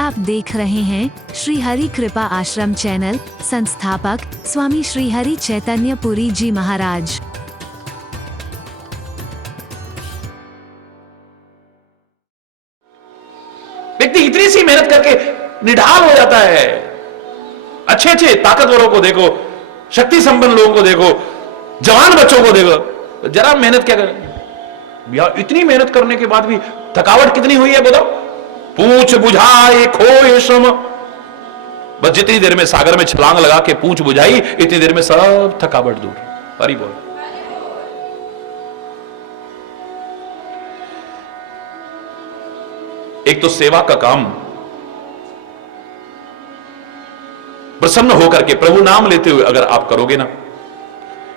आप देख रहे हैं श्री हरि कृपा आश्रम चैनल। संस्थापक स्वामी श्री हरि चैतन्य पुरी जी महाराज। व्यक्ति इतनी सी मेहनत करके निढाल हो जाता है। अच्छे अच्छे ताकतवरों को देखो, शक्ति संपन्न लोगों को देखो, जवान बच्चों को देखो, जरा मेहनत क्या करें यार। इतनी मेहनत करने के बाद भी थकावट कितनी हुई है बताओ। पूछ बुझाए खोए श्रम, बस जितनी देर में सागर में छलांग लगा के पूछ बुझाई, इतनी देर में सब थकावट दूर। हरि बोल। एक तो सेवा का काम प्रसन्न होकर के प्रभु नाम लेते हुए अगर आप करोगे ना,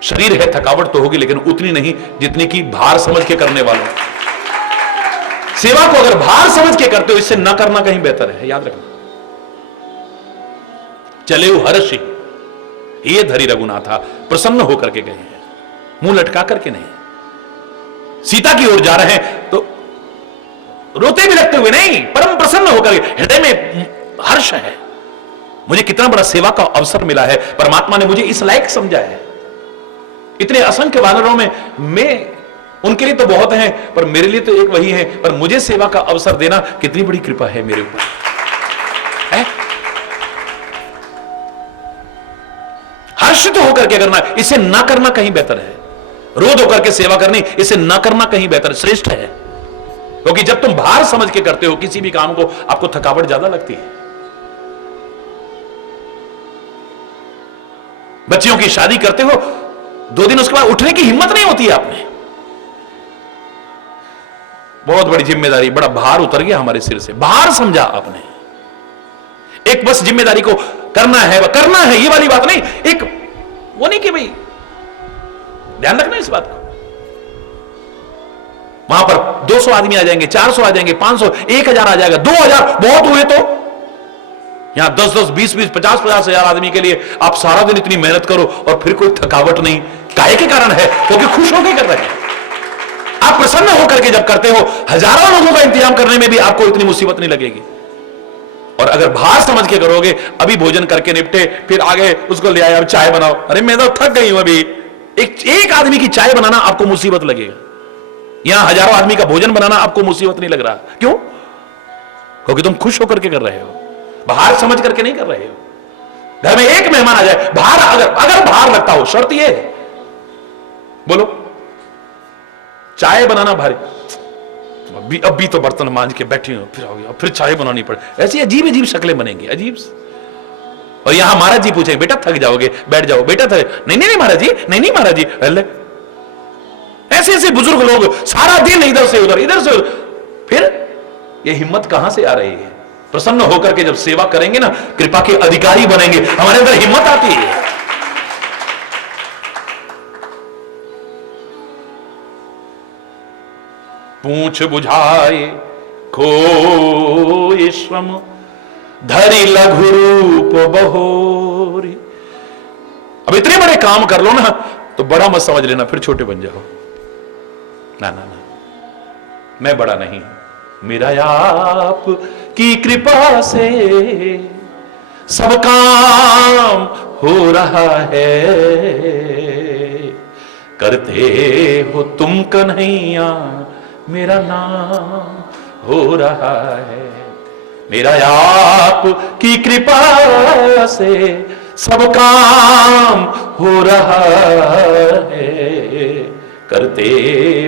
शरीर है थकावट तो होगी लेकिन उतनी नहीं जितनी की भार समझ के करने वालों। सेवा को अगर भार समझ के करते हो, इससे न करना कहीं बेहतर है, याद रखना। चले हर्षि ये धरी रघुनाथा, प्रसन्न होकर के गए हैं, मुंह लटका करके नहीं। सीता की ओर जा रहे हैं तो रोते भी लगते हुए नहीं, परम प्रसन्न होकर के, हृदय में हर्ष है। मुझे कितना बड़ा सेवा का अवसर मिला है, परमात्मा ने मुझे इस लायक समझा है। इतने असंख्य वानरों में मैं, उनके लिए तो बहुत हैं पर मेरे लिए तो एक वही है, पर मुझे सेवा का अवसर देना कितनी बड़ी कृपा है मेरे ऊपर है। हर्षित होकर के करना, इसे ना करना कहीं बेहतर है। रोध होकर के सेवा करनी, इसे ना करना कहीं बेहतर, श्रेष्ठ है। क्योंकि जब तुम भार समझ के करते हो किसी भी काम को, आपको थकावट ज्यादा लगती है। बच्चियों की शादी करते हो, 2 दिन उसके बाद उठने की हिम्मत नहीं होती है आप में। बहुत बड़ी जिम्मेदारी, बड़ा भार उतर गया हमारे सिर से, भार समझा आपने। एक बस जिम्मेदारी को करना है, करना है, ये वाली बात नहीं। एक वो नहीं कि भाई ध्यान रखना इस बात को। वहां पर 200 आदमी आ जाएंगे, 400 आ जाएंगे, 500, 1000 आ जाएगा, 2000 बहुत हुए तो यहां 10-10, 20-20, 50-50 हजार आदमी के लिए आप सारा दिन इतनी मेहनत करो और फिर कोई थकावट नहीं। काहे के कारण है? क्योंकि खुश होकर कर रहे हैं आप। प्रसन्न होकर के जब करते हो, हजारों लोगों का इंतजाम करने में भी आपको इतनी मुसीबत नहीं लगेगी। और अगर भार समझ के करोगे, अभी भोजन करके निपटे, फिर आगे उसको ले आए, अब चाय बनाओ, अरे मैं तो थक गई हूं अभी। एक आदमी की चाय बनाना आपको मुसीबत लगेगा, यहां हजारों आदमी का भोजन बनाना आपको मुसीबत नहीं लग रहा। क्यों? क्योंकि तुम खुश होकर के कर रहे हो, भार समझ करके नहीं कर रहे हो। घर में एक मेहमान आ जाए, भार अगर भार लगता हो, शर्त ये है, बोलो चाय बनाना भारी, अभी तो बर्तन मांज के बैठी हूं, फिर आओगे, फिर चाय बनानी पड़े, ऐसी अजीब अजीब शक्लें बनेंगी, अजीब। और यहां महाराज जी पूछे, बेटा थक जाओगे, बैठ जाओ, बेटा थक, नहीं महाराज जी, नहीं महाराज जी। ऐसे ऐसे बुजुर्ग लोग सारा दिन इधर से उधर, इधर से उधर, फिर ये हिम्मत कहां से आ रही है? प्रसन्न होकर के जब सेवा करेंगे ना, कृपा के अधिकारी बनेंगे, हमारे अंदर हिम्मत आती है। पूछ बुझाए खोए श्रम, धरि लघु रूप बहोरी। अब इतने बड़े काम कर लो ना तो बड़ा मत समझ लेना, फिर छोटे बन जाओ। ना ना ना, मैं बड़ा नहीं, मेरा आप की कृपा से सब काम हो रहा है। करते हो तुम कन्हैया, मेरा नाम हो रहा है। मेरा आप की कृपा से सब काम हो रहा है। करते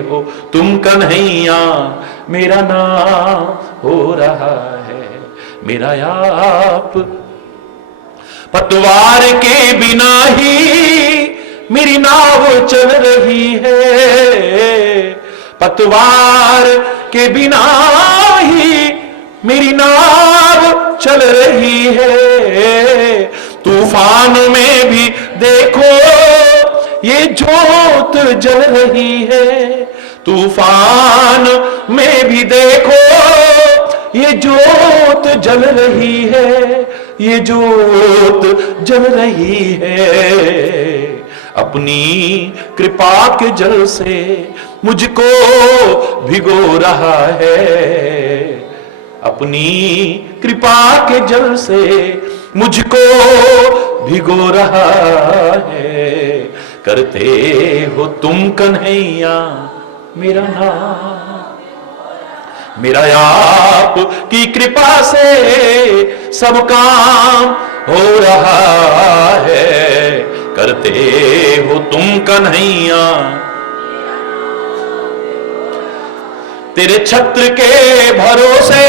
हो तुम कन्हैया, मेरा नाम हो रहा है। मेरा आप पतवार के बिना ही मेरी नाव चल रही है। पतवार के बिना ही मेरी नाव चल रही है। तूफान में भी देखो ये जोत जल रही है। तूफान में भी देखो ये जोत जल रही है। ये जोत जल रही है। अपनी कृपा के जल से मुझको भिगो रहा है। अपनी कृपा के जल से मुझको भिगो रहा है। करते हो तुम कन्हैया मेरा नाम, मेरा आप की कृपा से सब काम हो रहा है। करते हो तुम कन्हैया, तेरे छत्र के भरोसे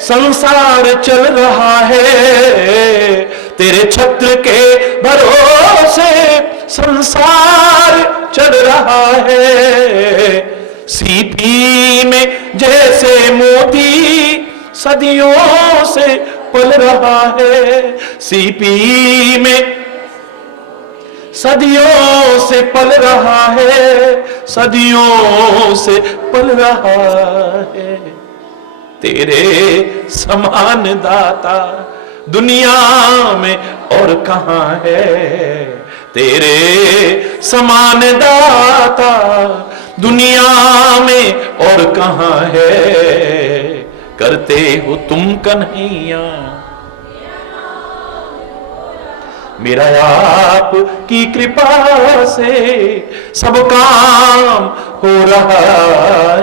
संसार चल रहा है। तेरे छत्र के भरोसे संसार चल रहा है। सीपी में जैसे मोती सदियों से पल रहा है। सीपी में सदियों से पल रहा है, सदियों से पल रहा है। तेरे समान दाता दुनिया में और कहां है। तेरे समान दाता दुनिया में और कहां है। करते हो तुम कन्हैया मेरा आप की कृपा से सब काम हो रहा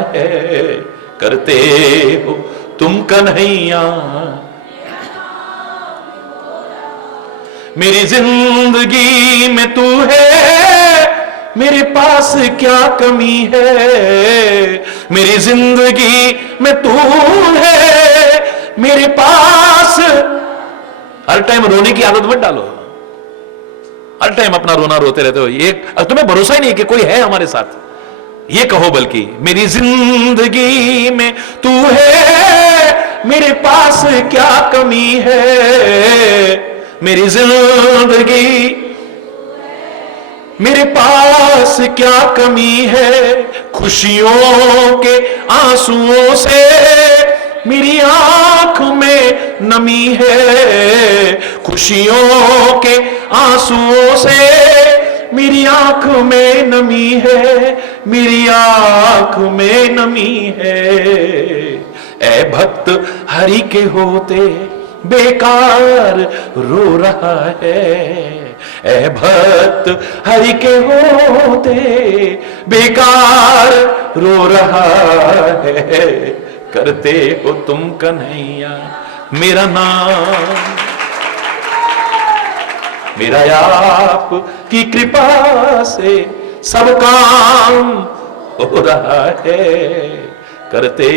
है। करते हो तुम कन्हैया, मेरी जिंदगी में तू है, मेरे पास क्या कमी है। मेरी जिंदगी में तू है, मेरे पास। हर टाइम रोने की आदत मत डालो, हर टाइम अपना रोना रोते रहते हो। ये तुम्हें भरोसा ही नहीं कि कोई है हमारे साथ। ये कहो बल्कि मेरी जिंदगी में तू है, मेरे पास क्या कमी है। मेरी जिंदगी मेरे पास क्या कमी है। खुशियों के आंसुओं से मेरी आंख में नमी है। खुशियों के आंसुओं से मेरी आंख में नमी है। मेरी आंख में नमी है। ऐ भक्त हरि के होते बेकार रो रहा है। ऐ भक्त हरि के होते बेकार रो रहा है। करते हो तुम कन्हैया मेरा नाम, मेरा आप की कृपा से सब काम हो रहा है। करते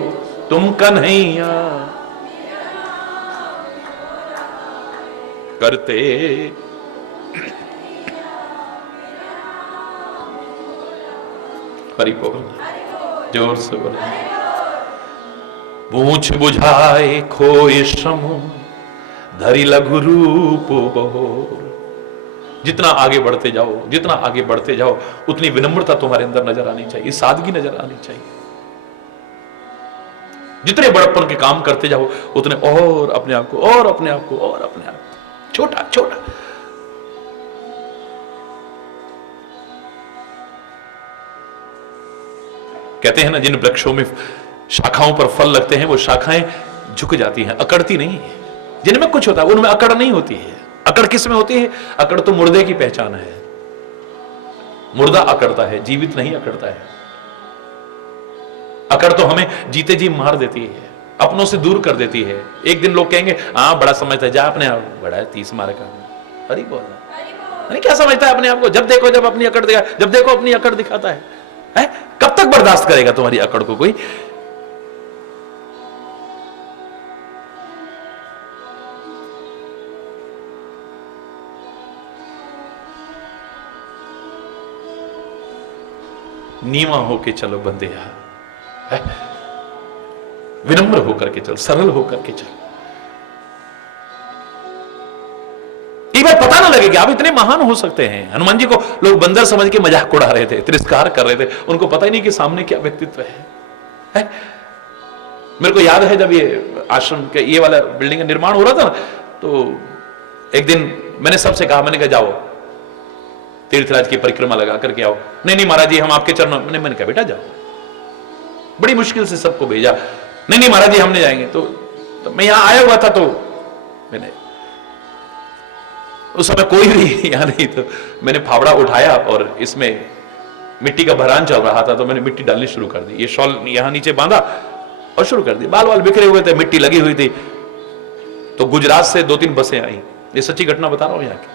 हो तुम कन्हैया, करते हरि बोल, जोर से बोलो। पूछ बुझाए खोए श्रम धरि लघु रूप बहोर। जितना आगे बढ़ते जाओ, जितना आगे बढ़ते जाओ, उतनी विनम्रता तुम्हारे अंदर नजर आनी चाहिए, सादगी नजर आनी चाहिए। जितने बड़प्पन के काम करते जाओ, उतने और अपने आप को, और अपने आप को, और अपने आप को छोटा छोटा। कहते हैं ना, जिन वृक्षों में शाखाओं पर फल लगते हैं, वो शाखाएं झुक जाती हैं, अकड़ती नहीं है। जिनमें कुछ होता है उनमें अकड़ नहीं होती है। अकड़ किस में होती है? अकड़ तो मुर्दे की पहचान है। मुर्दा अकड़ता है, जीवित नहीं अकड़ता है। अकड़ तो हमें जीते जी मार देती है, अपनों से दूर कर देती है। एक दिन लोग कहेंगे हाँ बड़ा समझता है, जा अपने आप बड़ा है 30 मारे का। अरे बोल नहीं, क्या समझता है अपने आप को? जब देखो जब अपनी अकड़ दिखा, जब देखो अपनी अकड़ दिखाता है। कब तक बर्दाश्त करेगा तुम्हारी अकड़ को कोई? नीवा होके चलो बंदेया, विनम्र होकर के चल, सरल होकर के चल। एक बार पता ना लगे कि आप इतने महान हो सकते हैं। हनुमान जी को लोग बंदर समझ के मजाक उड़ा रहे थे, तिरस्कार कर रहे थे। उनको पता ही नहीं कि सामने क्या व्यक्तित्व है? मेरे को याद है जब ये आश्रम के ये वाला बिल्डिंग का निर्माण हो रहा था ना, तो एक दिन मैंने सबसे कहा, मैंने कहा जाओ तीर्थराज की परिक्रमा लगा करके आओ। नहीं नहीं महाराज जी हम आपके चरणों। मैंने कहा बेटा जाओ। बड़ी मुश्किल से सबको भेजा। नहीं नहीं महाराज जी हम नहीं जाएंगे। तो मैं यहां आया हुआ था, तो मैंने उस समय कोई भी यहां नहीं, तो मैंने फावड़ा उठाया और इसमें मिट्टी का भरान चल रहा था, तो मैंने मिट्टी डालनी शुरू कर दी। ये शॉल यहां नीचे बांधा और शुरू कर दी। बाल बाल बिखरे हुए थे, मिट्टी लगी हुई थी। तो गुजरात से 2-3 बसें आई। ये सच्ची घटना बता रहा हूं यहां की।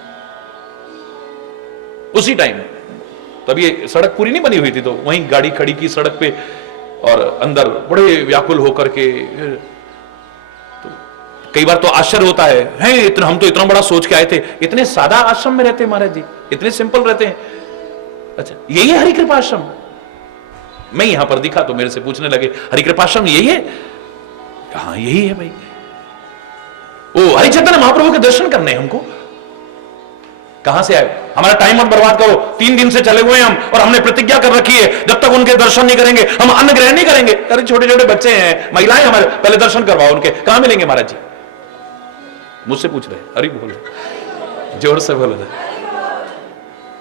उसी टाइम तब ये सड़क पूरी नहीं बनी हुई थी, तो वहीं गाड़ी खड़ी की सड़क पे और अंदर बड़े व्याकुल होकर के। तो कई बार तो आश्चर्य होता है इतना, हम तो इतना बड़ा सोच के आए थे। इतने सादा आश्रम में रहते हैं महाराज जी, इतने सिंपल रहते हैं। अच्छा यही है हरिकृपा आश्रम? मैं यहां पर दिखा तो मेरे से पूछने लगे हरिकृपा आश्रम यही है? कहां यही है भाई। ओ हरिचैतन्य महाप्रभु के दर्शन करने हमको। कहां से आए? हमारा टाइम मत बर्बाद करो, 3 दिन से चले हुए हैं हम, और हमने प्रतिज्ञा कर रखी है जब तक उनके दर्शन नहीं करेंगे हम अन्न ग्रहण नहीं करेंगे। अरे छोटे छोटे बच्चे हैं, महिलाएं हमारे, पहले दर्शन करवाओ उनके। कहां मिलेंगे महाराज जी? मुझसे पूछ रहे। अरे बोलो, जोर से बोलो।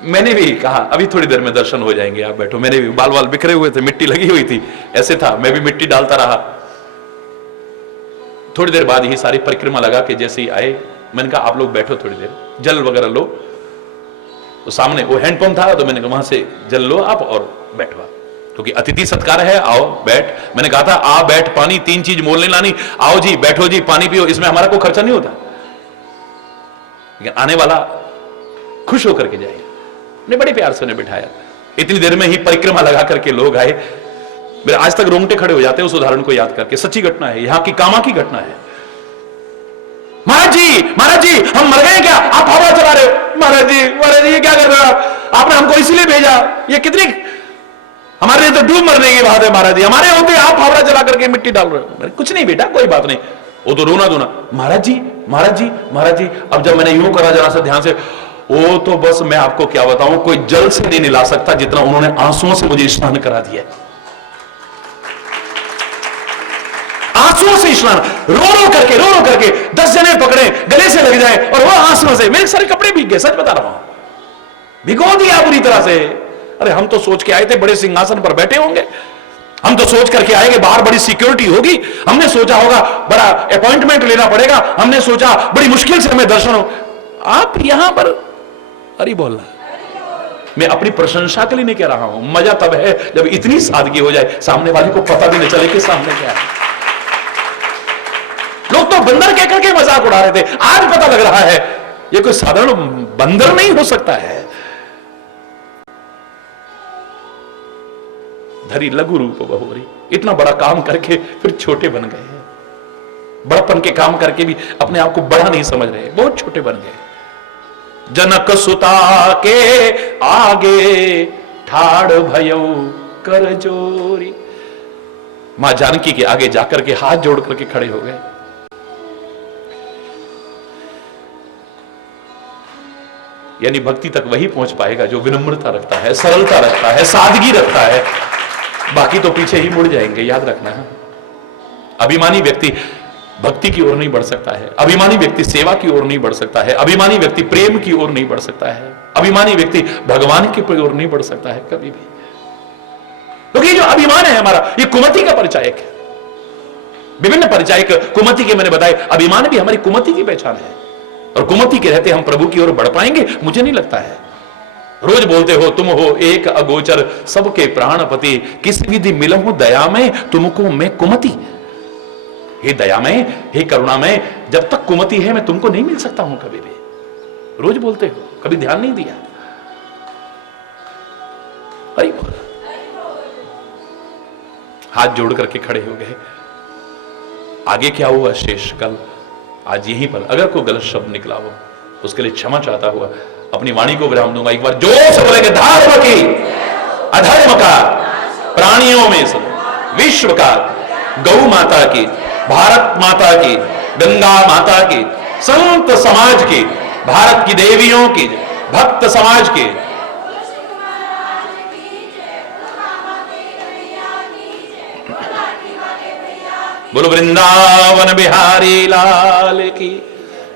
मैंने भी कहा अभी थोड़ी देर में दर्शन हो जाएंगे, आप बैठो। मैंने भी बाल बाल बिखरे हुए थे, मिट्टी लगी हुई थी, ऐसे था, मैं भी मिट्टी डालता रहा। थोड़ी देर बाद ही सारी परिक्रमा लगा के जैसे ही आए, मैंने कहा आप लोग बैठो थोड़ी देर, जल वगैरह लो। तो सामने वो हैंडपंप था, तो मैंने कहा वहां से जल लो आप और बैठो, क्योंकि अतिथि सत्कार है, आओ बैठ। मैंने कहा था आ बैठ, पानी, 3 चीज मोल नहीं लानी, आओ जी बैठो जी पानी पियो, इसमें हमारा कोई खर्चा नहीं होता। लेकिन आने वाला खुश होकर के जाए। ने बड़े प्यार से उन्हें बिठाया। इतनी देर में ही परिक्रमा लगा करके लोग आए। मेरे आज तक रोंगटे खड़े हो जाते हैं उस उदाहरण को याद करके। सच्ची घटना है, यहां की कामा की घटना है। महाराज जी हम मर गए क्या? आप फावड़ा चला रहे हो? महाराज जी ये क्या कर रहे हो आपने हमको इसीलिए भेजा, ये कितनी हमारे लिए तो डूब मरने की बात है महाराज जी, हमारे होते आप फावड़ा चला करके मिट्टी डाल रहे हो। कुछ नहीं बेटा, कोई बात नहीं। वो तो रोना धोना, महाराज जी। अब जब मैंने यूं करा जरा सा ध्यान से, वो तो बस मैं आपको क्या बताऊं, कोई जल से नहीं निला सकता जितना उन्होंने आंसुओं से मुझे स्नान करा दिया। आंसुओं से स्नान, रो रो करके 10 जने पकड़े, गले से लग जाए और वो आंसुओं से मेरे सारे कपड़े भीग गए। सच बता रहा हूं, भिगो दिया बुरी तरह से। अरे हम तो सोच के आए थे बड़े सिंहासन पर बैठे होंगे, हम तो सोच करके आएंगे बाहर बड़ी सिक्योरिटी होगी, हमने सोचा होगा बड़ा अपॉइंटमेंट लेना पड़ेगा, हमने सोचा बड़ी मुश्किल से हमें दर्शन हो। आप यहां पर अरे बोलना, मैं अपनी प्रशंसा के लिए नहीं कह रहा हूं। मजा तब है जब इतनी सादगी हो जाए, सामने वाले को पता भी नहीं चले कि सामने क्या है। लोग तो बंदर कह करके मजाक उड़ा रहे थे, आज पता लग रहा है ये कोई साधारण बंदर नहीं हो सकता है। धरी लघु रूप बहुरी, इतना बड़ा काम करके फिर छोटे बन गए। बड़पन के काम करके भी अपने आप को बड़ा नहीं समझ रहे, बहुत छोटे बन गए। जनक सुता के आगे ठाड़ भयो कर जोरी, मां जानकी के आगे जाकर के हाथ जोड़ करके खड़े हो गए। यानी भक्ति तक वही पहुंच पाएगा जो विनम्रता रखता है, सरलता रखता है, सादगी रखता है। बाकी तो पीछे ही मुड़ जाएंगे, याद रखना है। अभिमानी व्यक्ति भक्ति की ओर नहीं बढ़ सकता है, अभिमानी व्यक्ति सेवा की ओर नहीं बढ़ सकता है, अभिमानी व्यक्ति प्रेम की ओर नहीं बढ़ सकता है, अभिमानी व्यक्ति भगवान की ओर नहीं बढ़ सकता है कभी भी। क्योंकि ये जो अभिमान है हमारा, ये कुमति का परिचायक है। विभिन्न परिचायक कुमति के मैंने बताए, अभिमान भी हमारी कुमति की पहचान है। और कुमति के रहते हम प्रभु की ओर बढ़ पाएंगे, मुझे नहीं लगता है। रोज बोलते हो तुम हो एक अगोचर सबके प्राणपति, किस विधि मिलहूं दया में तुमको मैं कुमति। हे दया में, हे करुणा में, जब तक कुमति है मैं तुमको नहीं मिल सकता हूं कभी भी। रोज बोलते हो, कभी ध्यान नहीं दिया। अरे हाथ जोड़ करके खड़े हो गए। आगे क्या हुआ शेष कल आज यहीं पर, अगर कोई गलत शब्द निकला हो उसके लिए क्षमा चाहता हुआ अपनी वाणी को विराम दूंगा। एक बार जोर से बोलेंगे, धर्म की अधर्म का प्राणियों में से विश्व का, गौ माता की, भारत माता की, गंगा माता की, संत समाज की, भारत की देवियों की, भक्त समाज की, बोलो वृंदावन बिहारी लाल की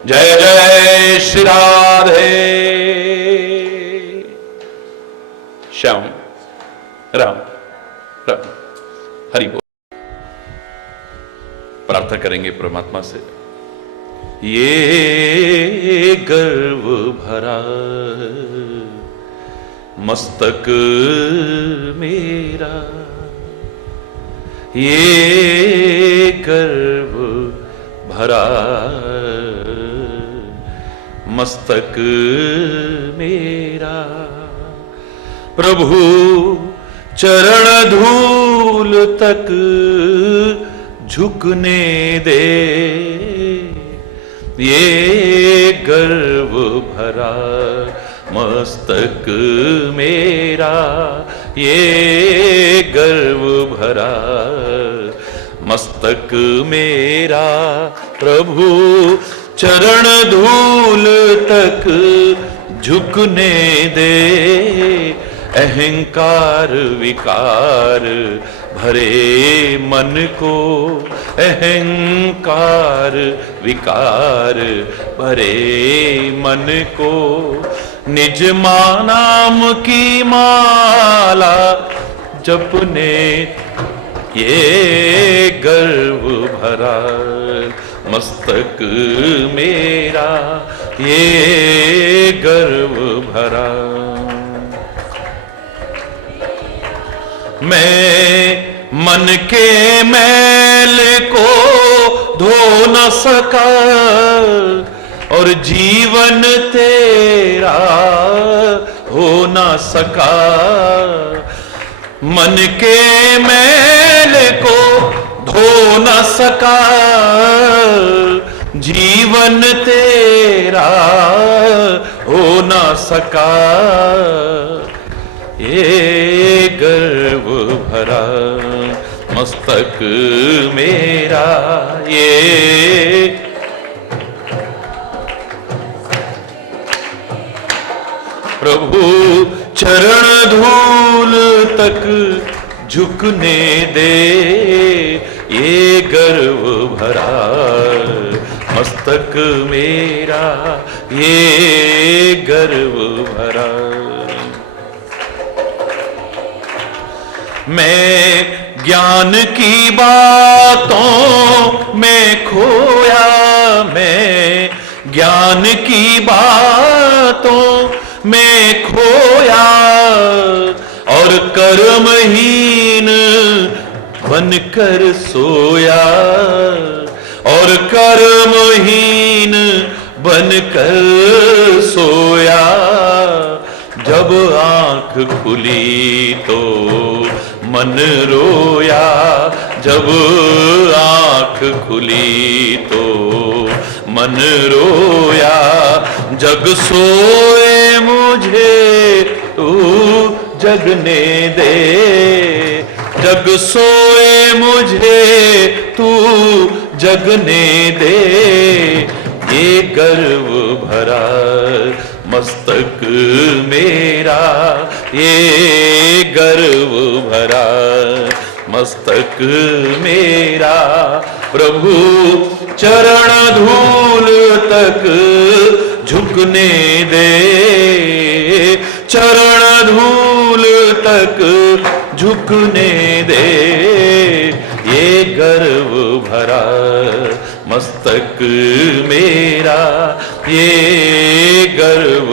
जय। जय श्री राधे श्याम राम राम हरि बोल। प्रार्थना करेंगे परमात्मा से। ये गर्व भरा मस्तक मेरा, ये गर्व भरा मस्तक मेरा, प्रभु चरण धूल तक झुकने दे, ये गर्व भरा मस्तक मेरा, ये गर्व भरा मस्तक मेरा, प्रभु चरण धूल तक झुकने दे, अहंकार विकार भरे मन को, अहंकार विकार भरे मन को, निज नाम की माला जपने, ये गर्व भरा मस्तक मेरा, ये गर्व भरा। मैं मन के मैल को धो न सका और जीवन तेरा हो न सका, मन के मैल को धो न सका, जीवन तेरा हो न सका, ये गर्व भरा मस्तक मेरा, ये प्रभु चरण धूल तक झुकने दे, ये गर्व भरा मस्तक मेरा, ये गर्व भरा। मैं ज्ञान की बातों में खोया, मैं ज्ञान की बातों में खोया और कर्महीन बनकर सोया, और कर्महीन बनकर सोया, जब आंख खुली तो मन रोया, जब आंख खुली तो मन रोया, जग सोए मुझे तू जगने दे, जग सोए मुझे तू जगने दे, ये गर्व भरा मस्तक मेरा, ये गर्व भरा मस्तक मेरा, प्रभु चरण धूल तक झुकने दे, चरण धूल तक झुकने दे, ये गर्व भरा मस्तक मेरा, ये गर्व।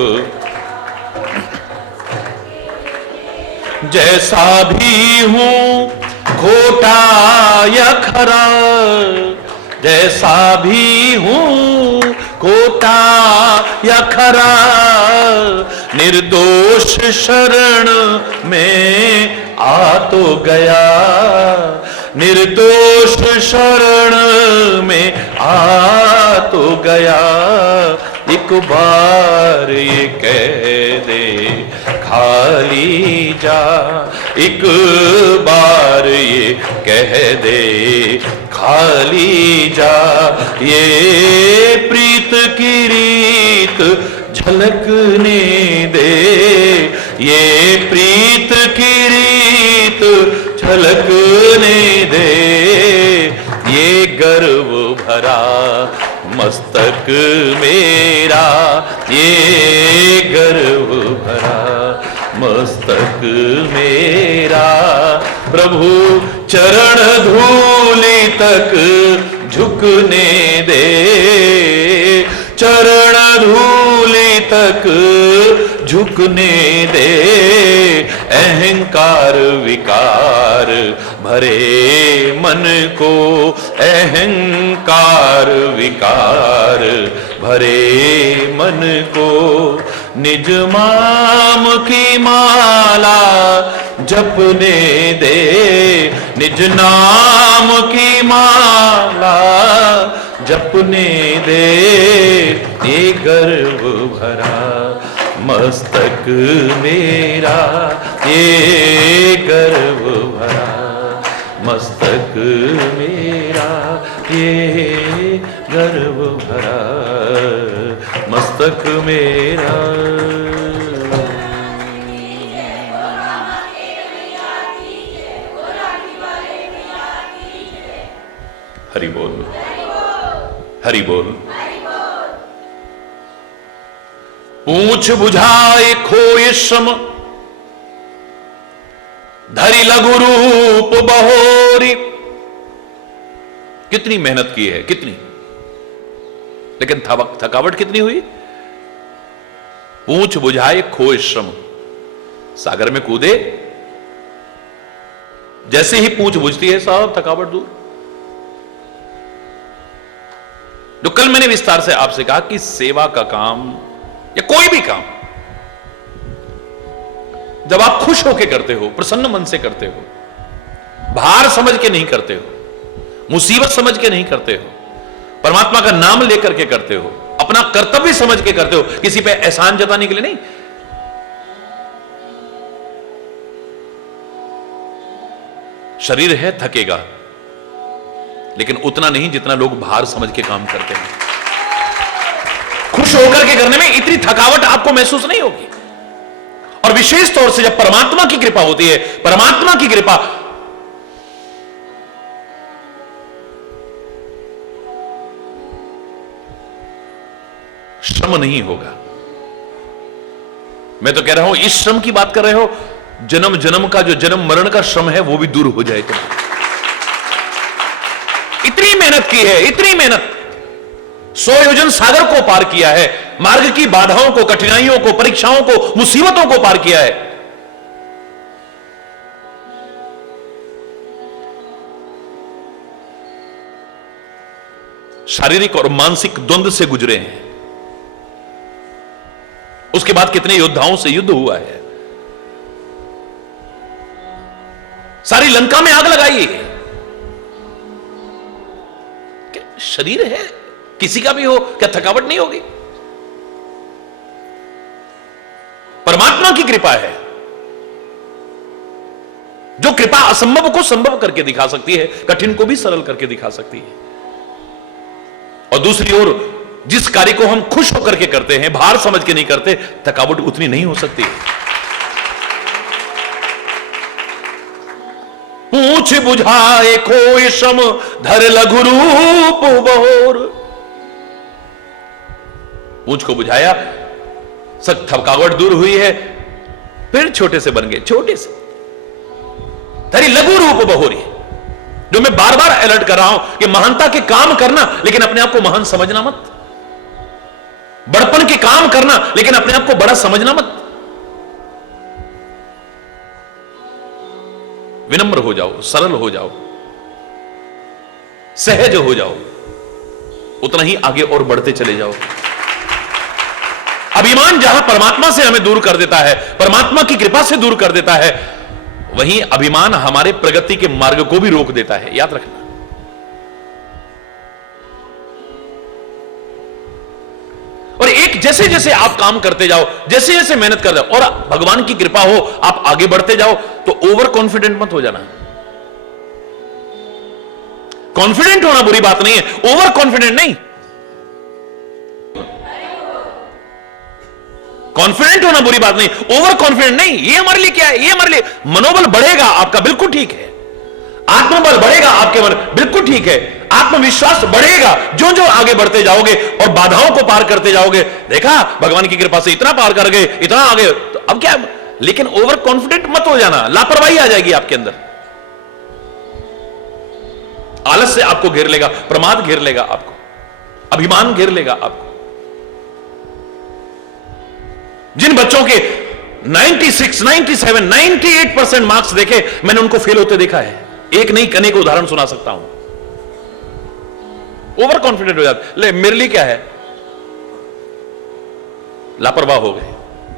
जैसा भी हूं खोटा या खरा, जैसा भी हूं खोटा या खरा, निर्दोष शरण में आ तो गया, निर्दोष शरण में आ तो गया, एक बार ये कह दे खाली जा, एक बार ये कह दे खाली जा, ये प्रीत की रीत झलकने दे, ये प्रीत की रीत झलकने दे, ये गर्व भरा मस्तक मेरा, ये गर्व भरा मस्तक मेरा, प्रभु चरण धूलि तक झुकने दे, चरण धूलि तक झुकने दे, अहंकार विकार भरे मन को, अहंकार विकार भरे मन को, निज नाम की माला जपने दे, निज नाम की माला जपने दे, ये गर्व भरा मस्तक मेरा, ये गर्व भरा मस्तक मेरा, ये गर्व भरा मस्तक मेरा। हरि बोल, हरि बोल। पूछ बुझाए खोए श्रम, धरि लघु रूप बहोरी। कितनी मेहनत की है, कितनी, लेकिन थकावट कितनी हुई। पूछ बुझाए खोए श्रम, सागर में कूदे, जैसे ही पूछ बुझती है साहब थकावट दूर। जो कल मैंने विस्तार से आपसे कहा कि सेवा का काम या कोई भी काम जब आप खुश होकर करते हो, प्रसन्न मन से करते हो, भार समझ के नहीं करते हो, मुसीबत समझ के नहीं करते हो, परमात्मा का नाम लेकर के करते हो, अपना कर्तव्य समझ के करते हो, किसी पे एहसान जताने के लिए नहीं। शरीर है थकेगा, लेकिन उतना नहीं जितना लोग भार समझ के काम करते हैं। खुश होकर के करने में इतनी थकावट आपको महसूस नहीं होगी। और विशेष तौर से जब परमात्मा की कृपा होती है, परमात्मा की कृपा, श्रम नहीं होगा। मैं तो कह रहा हूं, इस श्रम की बात कर रहे हो, जन्म जन्म का जो जन्म मरण का श्रम है वो भी दूर हो जाए। तो इतनी मेहनत की है, इतनी मेहनत, 100 योजन सागर को पार किया है, मार्ग की बाधाओं को, कठिनाइयों को, परीक्षाओं को, मुसीबतों को पार किया है। शारीरिक और मानसिक द्वंद्व से गुजरे हैं। उसके बाद कितने योद्धाओं से युद्ध हुआ है। सारी लंका में आग लगाई है। शरीर है, किसी का भी हो, क्या थकावट नहीं होगी? परमात्मा की कृपा है, जो कृपा असंभव को संभव करके दिखा सकती है, कठिन को भी सरल करके दिखा सकती है। और दूसरी ओर जिस कार्य को हम खुश होकर के करते हैं, भार समझ के नहीं करते, थकावट उतनी नहीं हो सकती। पूछ बुझाए खोए श्रम, धर लघु रूप बहोर। पूछ को बुझाया, सब थकावट दूर हुई है, फिर छोटे से बन गए, छोटे से। धरी लघु रूप बहोरी, जो मैं बार बार अलर्ट कर रहा हूं कि महानता के काम करना, लेकिन अपने आप को महान समझना मत। बड़पन के काम करना, लेकिन अपने आप को बड़ा समझना मत। विनम्र हो जाओ, सरल हो जाओ, सहज हो जाओ, उतना ही आगे और बढ़ते चले जाओ। अभिमान जहां परमात्मा से हमें दूर कर देता है, परमात्मा की कृपा से दूर कर देता है, वहीं अभिमान हमारे प्रगति के मार्ग को भी रोक देता है, याद रखना। और एक जैसे जैसे आप काम करते जाओ, जैसे जैसे मेहनत कर जाओ और भगवान की कृपा हो, आप आगे बढ़ते जाओ, तो ओवर कॉन्फिडेंट मत हो जाना। कॉन्फिडेंट होना बुरी बात नहीं है, ओवर कॉन्फिडेंट नहीं। कॉन्फिडेंट होना बुरी बात नहीं, ओवर कॉन्फिडेंट नहीं। ये हमारे लिए क्या है? ये हमारे लिए मनोबल बढ़ेगा आपका, बिल्कुल ठीक है। आत्मबल बढ़ेगा आपके मन, बिल्कुल ठीक है। आत्मविश्वास बढ़ेगा जो जो आगे बढ़ते जाओगे और बाधाओं को पार करते जाओगे। देखा, भगवान की कृपा से इतना पार कर गए, इतना आगे, तो अब क्या? लेकिन ओवर कॉन्फिडेंट मत हो जाना, लापरवाही आ जाएगी आपके अंदर। आलस्य आपको घेर लेगा, प्रमाद घेर लेगा आपको, अभिमान घेर लेगा आपको। जिन बच्चों के 96, 97, 98% मार्क्स देखे, मैंने उनको फेल होते देखा है। एक नहीं अनेक उदाहरण सुना सकता हूं। ओवर कॉन्फिडेंट हो जाते, ले मेरे लिए क्या है, लापरवाह हो गए।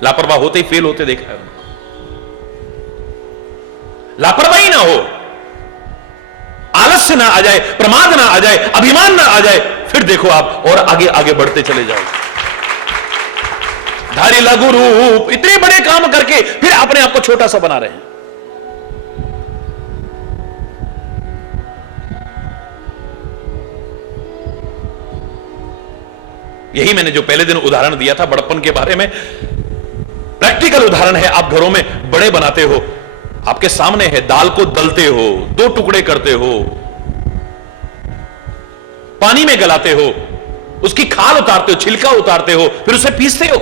लापरवाह होते ही फेल होते देखा है उनको। लापरवाही ना हो, आलस्य ना आ जाए, प्रमाद ना आ जाए, अभिमान ना आ जाए, फिर देखो आप और आगे आगे बढ़ते चले जाओ। धारी लघु रूप, इतने बड़े काम करके फिर अपने आप को छोटा सा बना रहे हैं। यही मैंने जो पहले दिन उदाहरण दिया था बड़प्पन के बारे में, प्रैक्टिकल उदाहरण है। आप घरों में बड़े बनाते हो, आपके सामने है, दाल को दलते हो, 2 टुकड़े करते हो, पानी में गलाते हो, उसकी खाल उतारते हो, छिलका उतारते हो, फिर उसे पीसते हो,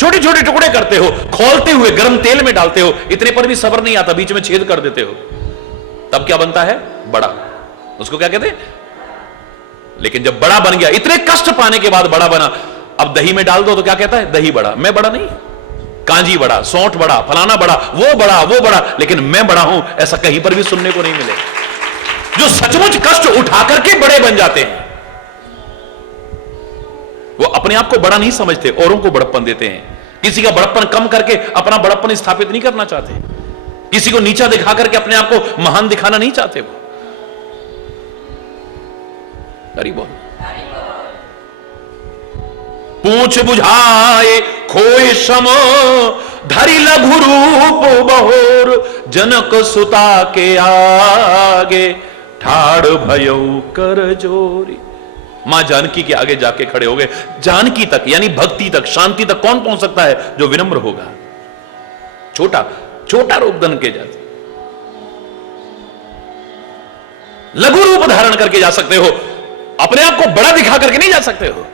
छोटे छोटे टुकड़े करते हो, खोलते हुए गर्म तेल में डालते हो। इतने पर भी सब्र नहीं आता, बीच में छेद कर देते हो, तब क्या बनता है, बड़ा। उसको क्या कहते हैं? लेकिन जब बड़ा बन गया, इतने कष्ट पाने के बाद बड़ा बना, अब दही में डाल दो तो क्या कहता है, दही बड़ा। मैं बड़ा नहीं, कांजी बड़ा, सौंठ बड़ा, फलाना बड़ा, वो बड़ा, वो बड़ा, लेकिन मैं बड़ा हूं, ऐसा कहीं पर भी सुनने को नहीं मिले। जो सचमुच कष्ट उठा करके बड़े बन जाते हैं, वो अपने आप को बड़ा नहीं समझते, औरों को बड़प्पन देते हैं। किसी का बड़प्पन कम करके अपना बड़प्पन स्थापित नहीं करना चाहते, किसी को नीचा दिखा करके अपने आप को महान दिखाना नहीं चाहते। वो हरि बोल। पूछ बुझाए खोए सम, धरि लघु रूप बहोर, जनक सुता के आगे ठाड़ भयो कर जोरी। मां जानकी के आगे जाके खड़े हो गए। जानकी तक यानी भक्ति तक, शांति तक कौन पहुंच सकता है? जो विनम्र होगा। छोटा छोटा रूप धन के जाते, लघु रूप धारण करके जा सकते हो, अपने आप को बड़ा दिखा करके नहीं जा सकते हो।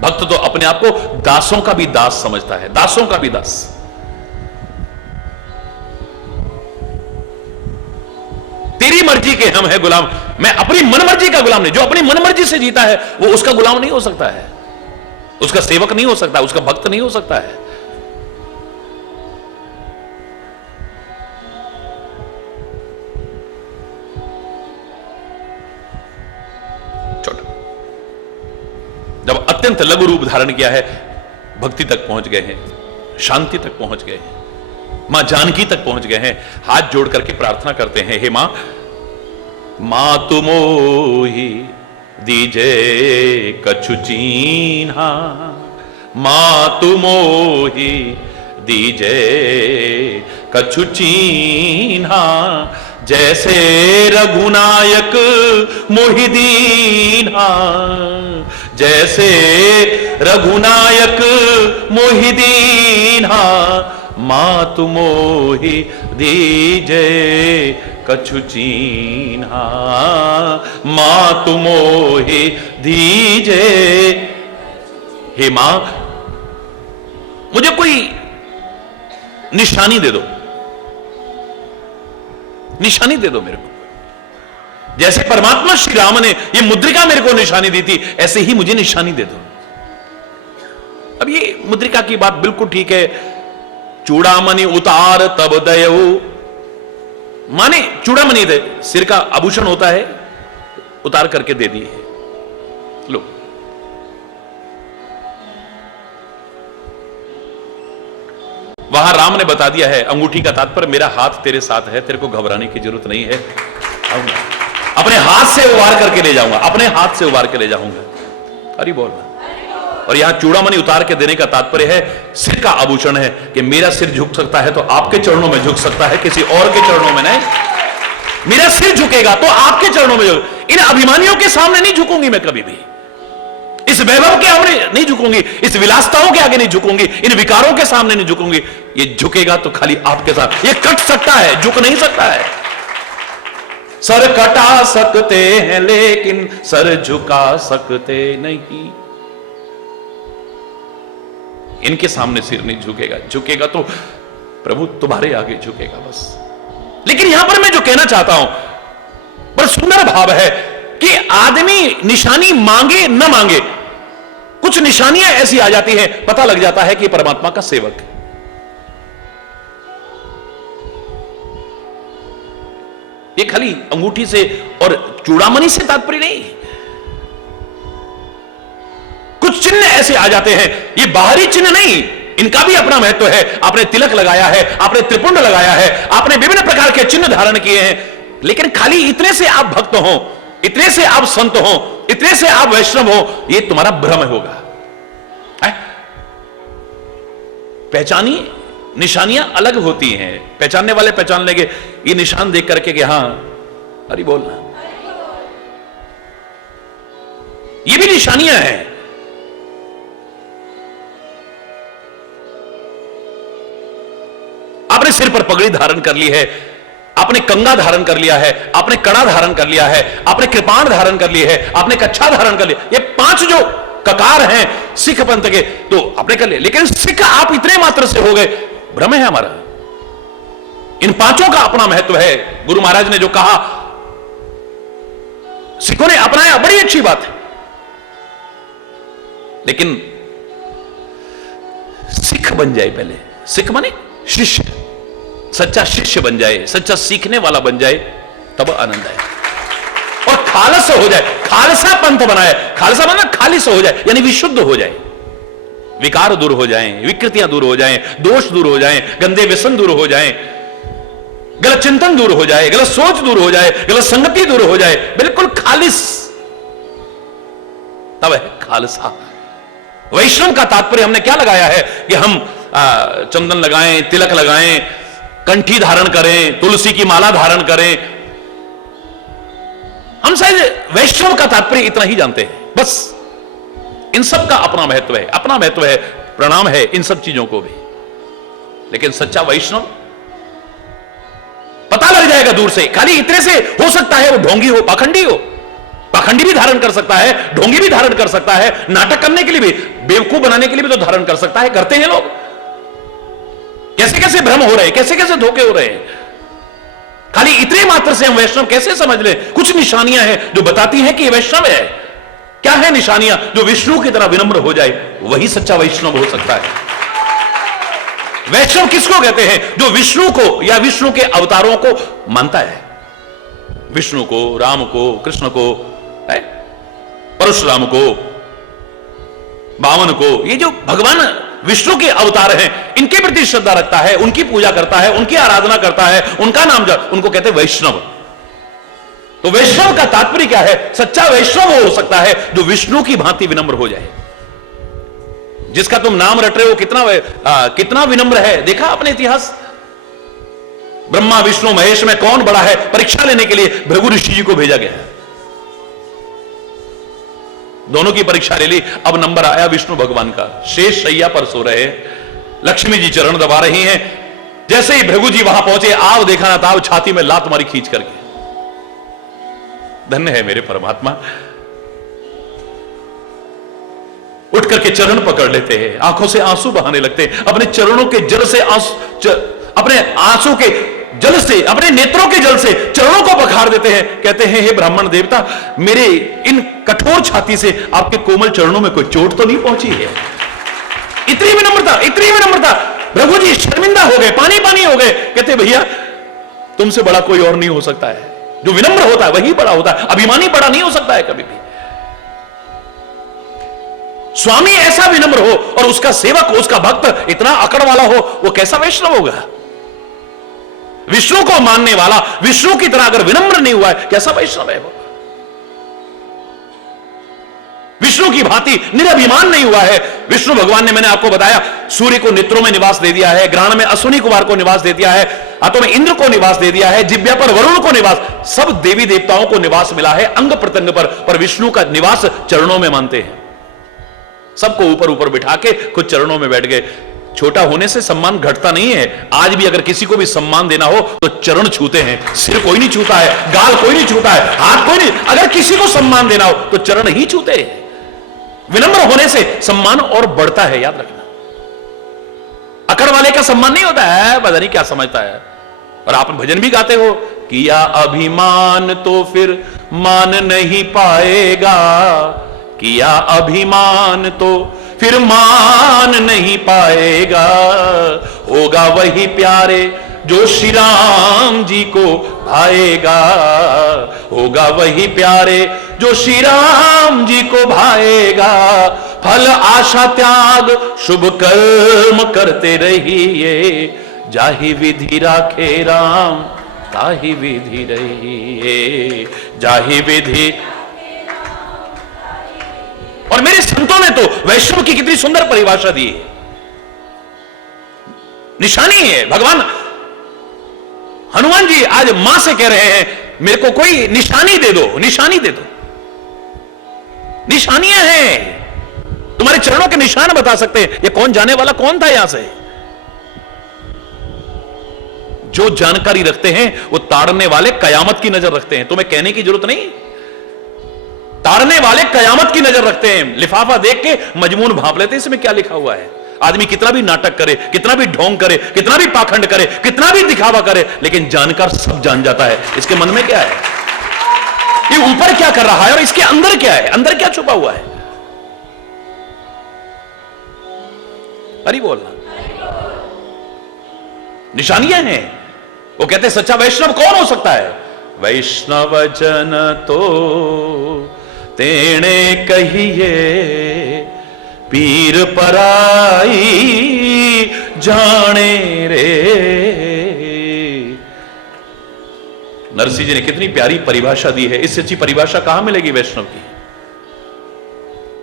भक्त तो अपने आप को दासों का भी दास समझता है, दासों का भी दास। तेरी मर्जी के हम हैं गुलाम, मैं अपनी मनमर्जी का गुलाम नहीं। जो अपनी मनमर्जी से जीता है वो उसका गुलाम नहीं हो सकता है, उसका सेवक नहीं हो सकता, उसका भक्त नहीं हो सकता है। जब अत्यंत लघु रूप धारण किया है, भक्ति तक पहुंच गए हैं, शांति तक पहुंच गए हैं, मां जानकी तक पहुंच गए हैं, हाथ जोड़ करके प्रार्थना करते हैं, हे मां, मां तुमोहि दीजे कछु चीन्हा, मां तुमोहि दीजे कछु चीन्हा, जैसे रघुनायक मोहि दीन्हा, जैसे रघुनायक मोहि दीन्हा, मां तुमोहि दीजे कछु चीन्हा, मां तुमोहि दीजे। हे मां, मुझे कोई निशानी दे दो, निशानी दे दो मेरे को। जैसे परमात्मा श्री राम ने ये मुद्रिका मेरे को निशानी दी थी, ऐसे ही मुझे निशानी दे दो। अब ये मुद्रिका की बात बिल्कुल ठीक है। चूड़ामणि उतार तब दयऊ, माने चूड़ामणि दे, सिर का आभूषण होता है, उतार करके दे दिए। लो, वहां राम ने बता दिया है, अंगूठी का तात्पर्य मेरा हाथ तेरे साथ है, तेरे को घबराने की जरूरत नहीं है, आऊंगा, अपने हाथ से उबार करके ले जाऊंगा, अपने हाथ से उबार के ले जाऊंगा। हरि बोल। और यहां चूड़ामणि उतार के देने का तात्पर्य है, सिर का आभूषण है कि मेरा सिर झुक सकता है तो आपके चरणों में झुक सकता है, किसी और के चरणों में नहीं। मेरा सिर झुकेगा तो आपके चरणों में झुक। इन अभिमानियों के सामने नहीं झुकूंगी मैं कभी भी, इस वैभव के आगे नहीं झुकूंगी, इस विलासताओं के आगे नहीं झुकूंगी, इन विकारों के सामने नहीं झुकूंगी। ये झुकेगा तो खाली आपके साथ। ये कट सकता है, झुक नहीं सकता है। सर कटा सकते हैं लेकिन सर झुका सकते नहीं। इनके सामने सिर नहीं झुकेगा, झुकेगा तो प्रभु तुम्हारे आगे झुकेगा बस। लेकिन यहां पर मैं जो कहना चाहता हूं, बड़ा सुंदर भाव है कि आदमी निशानी मांगे न मांगे, कुछ निशानियां ऐसी आ जाती हैं, पता लग जाता है कि परमात्मा का सेवक है। ये खाली अंगूठी से और चूड़ामणि से तात्पर्य नहीं, कुछ चिन्ह ऐसे आ जाते हैं, ये बाहरी चिन्ह नहीं, इनका भी अपना महत्व है। आपने तिलक लगाया है, आपने त्रिपुंड लगाया है, आपने विभिन्न प्रकार के चिन्ह धारण किए हैं, लेकिन खाली इतने से आप भक्त हो, इतने से आप संत हो, इतने से आप वैष्णव हो, ये तुम्हारा भ्रम होगा। पहचानिए, निशानियां अलग होती हैं, पहचानने वाले पहचान लेंगे ये निशान देख करके कि हां हरि बोलना, ये भी निशानियां हैं। आपने सिर पर पगड़ी धारण कर ली है, आपने कंगा धारण कर लिया है, आपने कड़ा धारण कर लिया है, आपने कृपाण धारण कर लिया है, आपने कच्छा धारण कर लिया, ये 5 जो ककार हैं सिख पंथ के, तो आपने कर लिया। लेकिन सिख आप इतने मात्र से हो गए, भ्रम है हमारा। इन 5 का अपना महत्व है। गुरु महाराज ने जो कहा सिखों ने अपनाया, बड़ी अच्छी बात है, लेकिन सिख बन जाए पहले। सिख माने शिष्य, सच्चा शिष्य बन जाए, सच्चा सीखने वाला बन जाए, तब आनंद आए। और खालस हो जाए, खालसा पंथ बनाए, खालसा माना खालिस हो जाए, यानी विशुद्ध हो जाए, विकार दूर हो जाएं, विकृतियां दूर हो जाएं, दोष दूर हो जाएं, गंदे व्यसन दूर हो जाएं, गलत चिंतन दूर हो जाए, गलत सोच दूर हो जाए, गलत संगति दूर हो जाए, बिल्कुल खालिस, तब है खालसा। वैष्णव का तात्पर्य हमने क्या लगाया है कि हम चंदन लगाएं, तिलक लगाएं, कंठी धारण करें, तुलसी की माला धारण करें, हम शायद वैष्णव का तात्पर्य इतना ही जानते हैं बस। इन सब का अपना महत्व है, अपना महत्व है, प्रणाम है इन सब चीजों को भी। लेकिन सच्चा वैष्णव पता लग जाएगा दूर से, खाली इतने से हो सकता है वो ढोंगी हो, पाखंडी हो, पाखंडी भी धारण कर सकता है, ढोंगी भी धारण कर सकता है, नाटक करने के लिए भी, बेवकूफ बनाने के लिए भी तो धारण कर सकता है, करते हैं लोग। कैसे कैसे भ्रम हो रहे हैं, कैसे कैसे धोखे हो रहे हैं, खाली इतने मात्र से हम वैष्णव कैसे समझ लें। कुछ निशानियां हैं जो बताती हैं कि ये वैष्णव है। क्या है निशानियां? जो विष्णु की तरह विनम्र हो जाए, वही सच्चा वैष्णव हो सकता है। वैष्णव किसको कहते हैं? जो विष्णु को या विष्णु के अवतारों को मानता है, विष्णु को, राम को, कृष्ण को, परशुराम को, बामन को, ये जो भगवान विष्णु के अवतार हैं, इनके प्रति श्रद्धा रखता है, उनकी पूजा करता है, उनकी आराधना करता है, उनका नाम जप, उनको कहते हैं वैष्णव। तो वैष्णव का तात्पर्य क्या है? सच्चा वैष्णव हो सकता है जो विष्णु की भांति विनम्र हो जाए। जिसका तुम नाम रट रहे हो कितना विनम्र है, देखा आपने इतिहास? ब्रह्मा विष्णु महेश में कौन बड़ा है, परीक्षा लेने के लिए भृगु ऋषि जी को भेजा गया है। दोनों की परीक्षा ले ली, अब नंबर आया विष्णु भगवान का। शेष शैया पर सो रहे, लक्ष्मी जी चरण दबा रही हैं। जैसे ही भृगु जी वहां पहुंचे, आव देखा ना ताव, छाती में लात मारी खींच करके। धन्य है मेरे परमात्मा, उठ करके चरण पकड़ लेते हैं, आंखों से आंसू बहाने लगते हैं, अपने चरणों के जल से अपने आंसू के जल से, अपने नेत्रों के जल से चरणों को पखार देते हैं। कहते हैं, हे ब्राह्मण देवता, मेरे इन कठोर छाती से आपके कोमल चरणों में कोई चोट तो नहीं पहुंची है? इतनी विनम्रता, इतनी विनम्रता। भृगु जी शर्मिंदा हो गए, पानी पानी हो गए। कहते भैया, तुमसे बड़ा कोई और नहीं हो सकता है। जो विनम्र होता है वही बड़ा होता है, अभिमानी बड़ा नहीं हो सकता है कभी भी। स्वामी ऐसा विनम्र हो और उसका सेवक, उसका भक्त इतना अकड़ वाला हो, वो कैसा वैष्णव होगा? विष्णु को मानने वाला विष्णु की तरह अगर विनम्र नहीं हुआ है, कैसा वैष्णव है वो? विष्णु की भांति निरभिमान नहीं हुआ है। विष्णु भगवान ने, मैंने आपको बताया, सूर्य को नेत्रों में निवास दे दिया है, ग्रहण में अश्विनी कुमार को निवास दे दिया है, हाथों में इंद्र को निवास दे दिया है, जिब्या पर वरुण को निवास, सब देवी देवताओं को निवास मिला है अंग प्रत्यंग पर विष्णु का निवास चरणों में मानते हैं। सबको ऊपर ऊपर बिठा के खुद चरणों में बैठ गए। छोटा होने से सम्मान घटता नहीं है। आज भी अगर किसी को भी सम्मान देना हो तो चरण छूते हैं, सिर कोई नहीं छूता है, गाल कोई नहीं छूता है, हाथ कोई नहीं। अगर किसी को सम्मान देना हो तो चरण ही छूते हैं। विनम्र होने से सम्मान और बढ़ता है, याद रखना। अकड़ वाले का सम्मान नहीं होता है, पता नहीं क्या समझता है। और आप भजन भी गाते हो, किया अभिमान तो फिर मान नहीं पाएगा, किया अभिमान तो फिर मान नहीं पाएगा, होगा वही प्यारे जो श्री राम जी को भाएगा, होगा वही प्यारे जो श्री राम जी को भाएगा। फल आशा त्याग शुभ कर्म करते रहिए, जाहि विधि राखे राम ताहि विधि रहिए, जाहि विधि। और मेरे संतों ने तो वैष्णव की कितनी सुंदर परिभाषा दी है, निशानी है। भगवान हनुमान जी आज मां से कह रहे हैं मेरे को कोई निशानी दे दो, निशानी दे दो। निशानियां हैं, तुम्हारे चरणों के निशान बता सकते हैं। ये कौन जाने वाला कौन था यहां से? जो जानकारी रखते हैं वो ताड़ने वाले कयामत की नजर रखते हैं। तुम्हें कहने की जरूरत नहीं, ताड़ने वाले कयामत की नजर रखते हैं। लिफाफा देख के मजमून भांप लेते इसमें क्या लिखा हुआ है। आदमी कितना भी नाटक करे, कितना भी ढोंग करे, कितना भी पाखंड करे, कितना भी दिखावा करे, लेकिन जानकार सब जान जाता है इसके मन में क्या है, ये ऊपर क्या कर रहा है और इसके अंदर क्या है, अंदर क्या छुपा हुआ है। हरि बोलना। निशानियां हैं। वो कहते हैं सच्चा वैष्णव कौन हो सकता है? वैष्णव जन तो तेणे कहिए, पीर पराई जाने रे। नरसिंह जी ने कितनी प्यारी परिभाषा दी है, इससे अच्छी परिभाषा कहां मिलेगी वैष्णव की।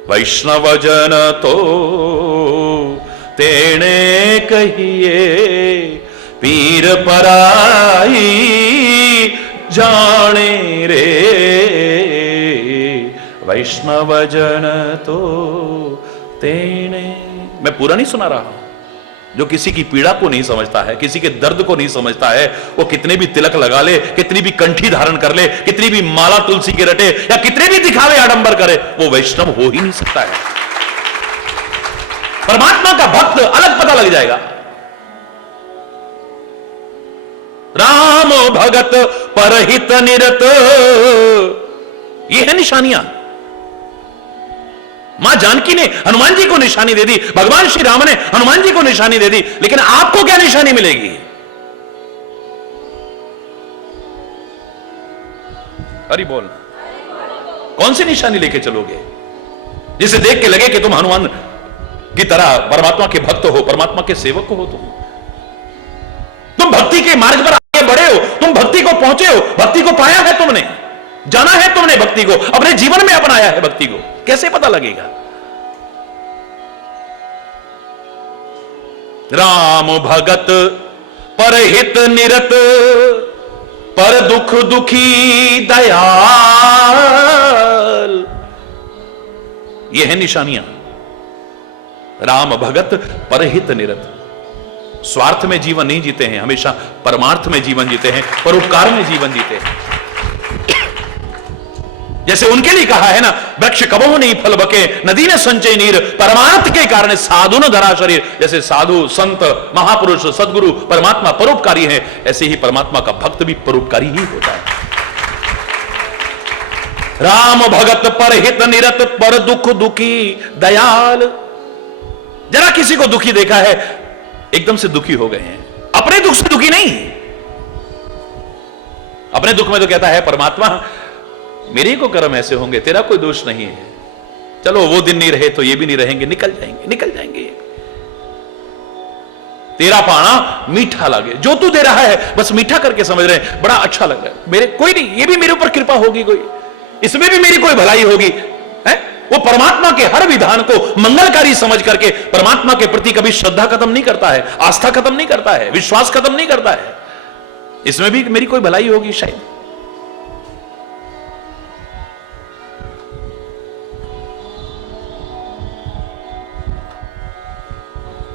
वैष्णव जन तो तेणे कहिए, पीर पराई जाने रे। वैष्णव जन तो तेणे, मैं पूरा नहीं सुना रहा हूं। जो किसी की पीड़ा को नहीं समझता है, किसी के दर्द को नहीं समझता है, वो कितने भी तिलक लगा ले, कितनी भी कंठी धारण कर ले, कितनी भी माला तुलसी के रटे या कितने भी दिखावे आडंबर करे, वो वैष्णव हो ही नहीं सकता है। परमात्मा का भक्त अलग पता लग जाएगा। राम भगत परहित निरत, ये है निशानियां। मां जानकी ने हनुमान जी को निशानी दे दी, भगवान श्री राम ने हनुमान जी को निशानी दे दी, लेकिन आपको क्या निशानी मिलेगी? हरि बोल। कौन सी निशानी लेके चलोगे जिसे देख के लगे कि तुम हनुमान की तरह परमात्मा के भक्त हो, परमात्मा के सेवक हो? तुम भक्ति के मार्ग पर आगे बढ़े हो, तुम भक्ति को पहुंचे हो, भक्ति को पाया है तुमने, जाना है तुमने भक्ति को, अपने जीवन में अपनाया है भक्ति को, कैसे पता लगेगा? राम भगत परहित निरत, पर दुख दुखी दयाल, ये है निशानियां। राम भगत परहित निरत, स्वार्थ में जीवन नहीं जीते हैं, हमेशा परमार्थ में जीवन जीते हैं, परोपकार में जीवन जीते हैं। जैसे उनके लिए कहा है ना, वृक्ष कबहु नहीं फल बके, नदी ने संचय नीर, परमार्थ के कारण साधु न धरा शरीर। जैसे साधु संत महापुरुष सदगुरु परमात्मा परोपकारी है, ऐसे ही परमात्मा का भक्त भी परोपकारी ही होता है। राम भगत परहित निरत, पर दुख दुखी दयाल। जरा किसी को दुखी देखा है, एकदम से दुखी हो गए हैं, अपने दुख से दुखी नहीं। अपने दुख में तो कहता है परमात्मा मेरे को कर्म ऐसे होंगे, तेरा कोई दोष नहीं है, चलो वो दिन नहीं रहे तो ये भी नहीं रहेंगे, निकल जाएंगे निकल जाएंगे। तेरा पाना मीठा लगे, जो तू दे रहा है बस मीठा करके समझ रहे हैं, बड़ा अच्छा लग रहा है, मेरे कोई नहीं, ये भी मेरे ऊपर कृपा होगी, कोई इसमें भी मेरी कोई भलाई होगी है। वो परमात्मा के हर विधान को मंगलकारी समझ करके परमात्मा के प्रति कभी श्रद्धा खत्म नहीं करता है, आस्था खत्म नहीं करता है, विश्वास खत्म नहीं करता है, इसमें भी मेरी कोई भलाई होगी शायद।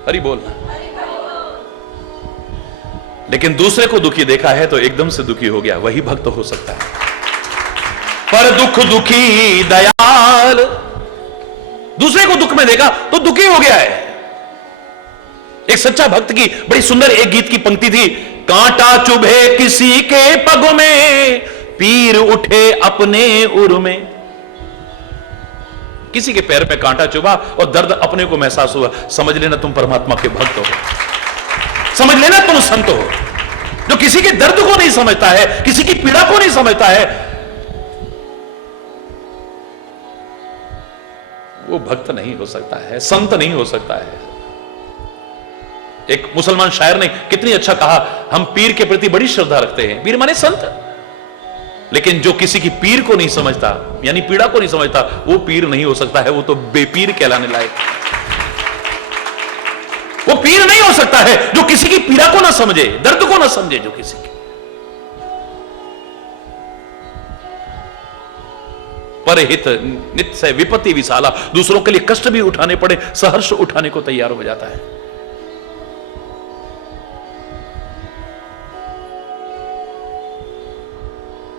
हरि बोलना। लेकिन दूसरे को दुखी देखा है तो एकदम से दुखी हो गया, वही भक्त हो सकता है। पर दुख दुखी दयाल, दूसरे को दुख में देखा तो दुखी हो गया है, एक सच्चा भक्त की बड़ी सुंदर एक गीत की पंक्ति थी, कांटा चुभे किसी के पग में, पीर उठे अपने उर में। किसी के पैर पे कांटा चुभा और दर्द अपने को महसूस हुआ, समझ लेना तुम परमात्मा के भक्त हो, समझ लेना तुम संत हो। जो किसी के दर्द को नहीं समझता है, किसी की पीड़ा को नहीं समझता है, वो भक्त नहीं हो सकता है, संत नहीं हो सकता है। एक मुसलमान शायर ने कितनी अच्छा कहा, हम पीर के प्रति बड़ी श्रद्धा रखते हैं, पीर माने संत, लेकिन जो किसी की पीर को नहीं समझता, यानी पीड़ा को नहीं समझता, वो पीर नहीं हो सकता है, वो तो बेपीर कहलाने लायक। वो पीर नहीं हो सकता है जो किसी की पीड़ा को ना समझे, दर्द को ना समझे, जो किसी की। परहित नित्य विपत्ति विशाला, दूसरों के लिए कष्ट भी उठाने पड़े, सहर्ष उठाने को तैयार हो जाता है।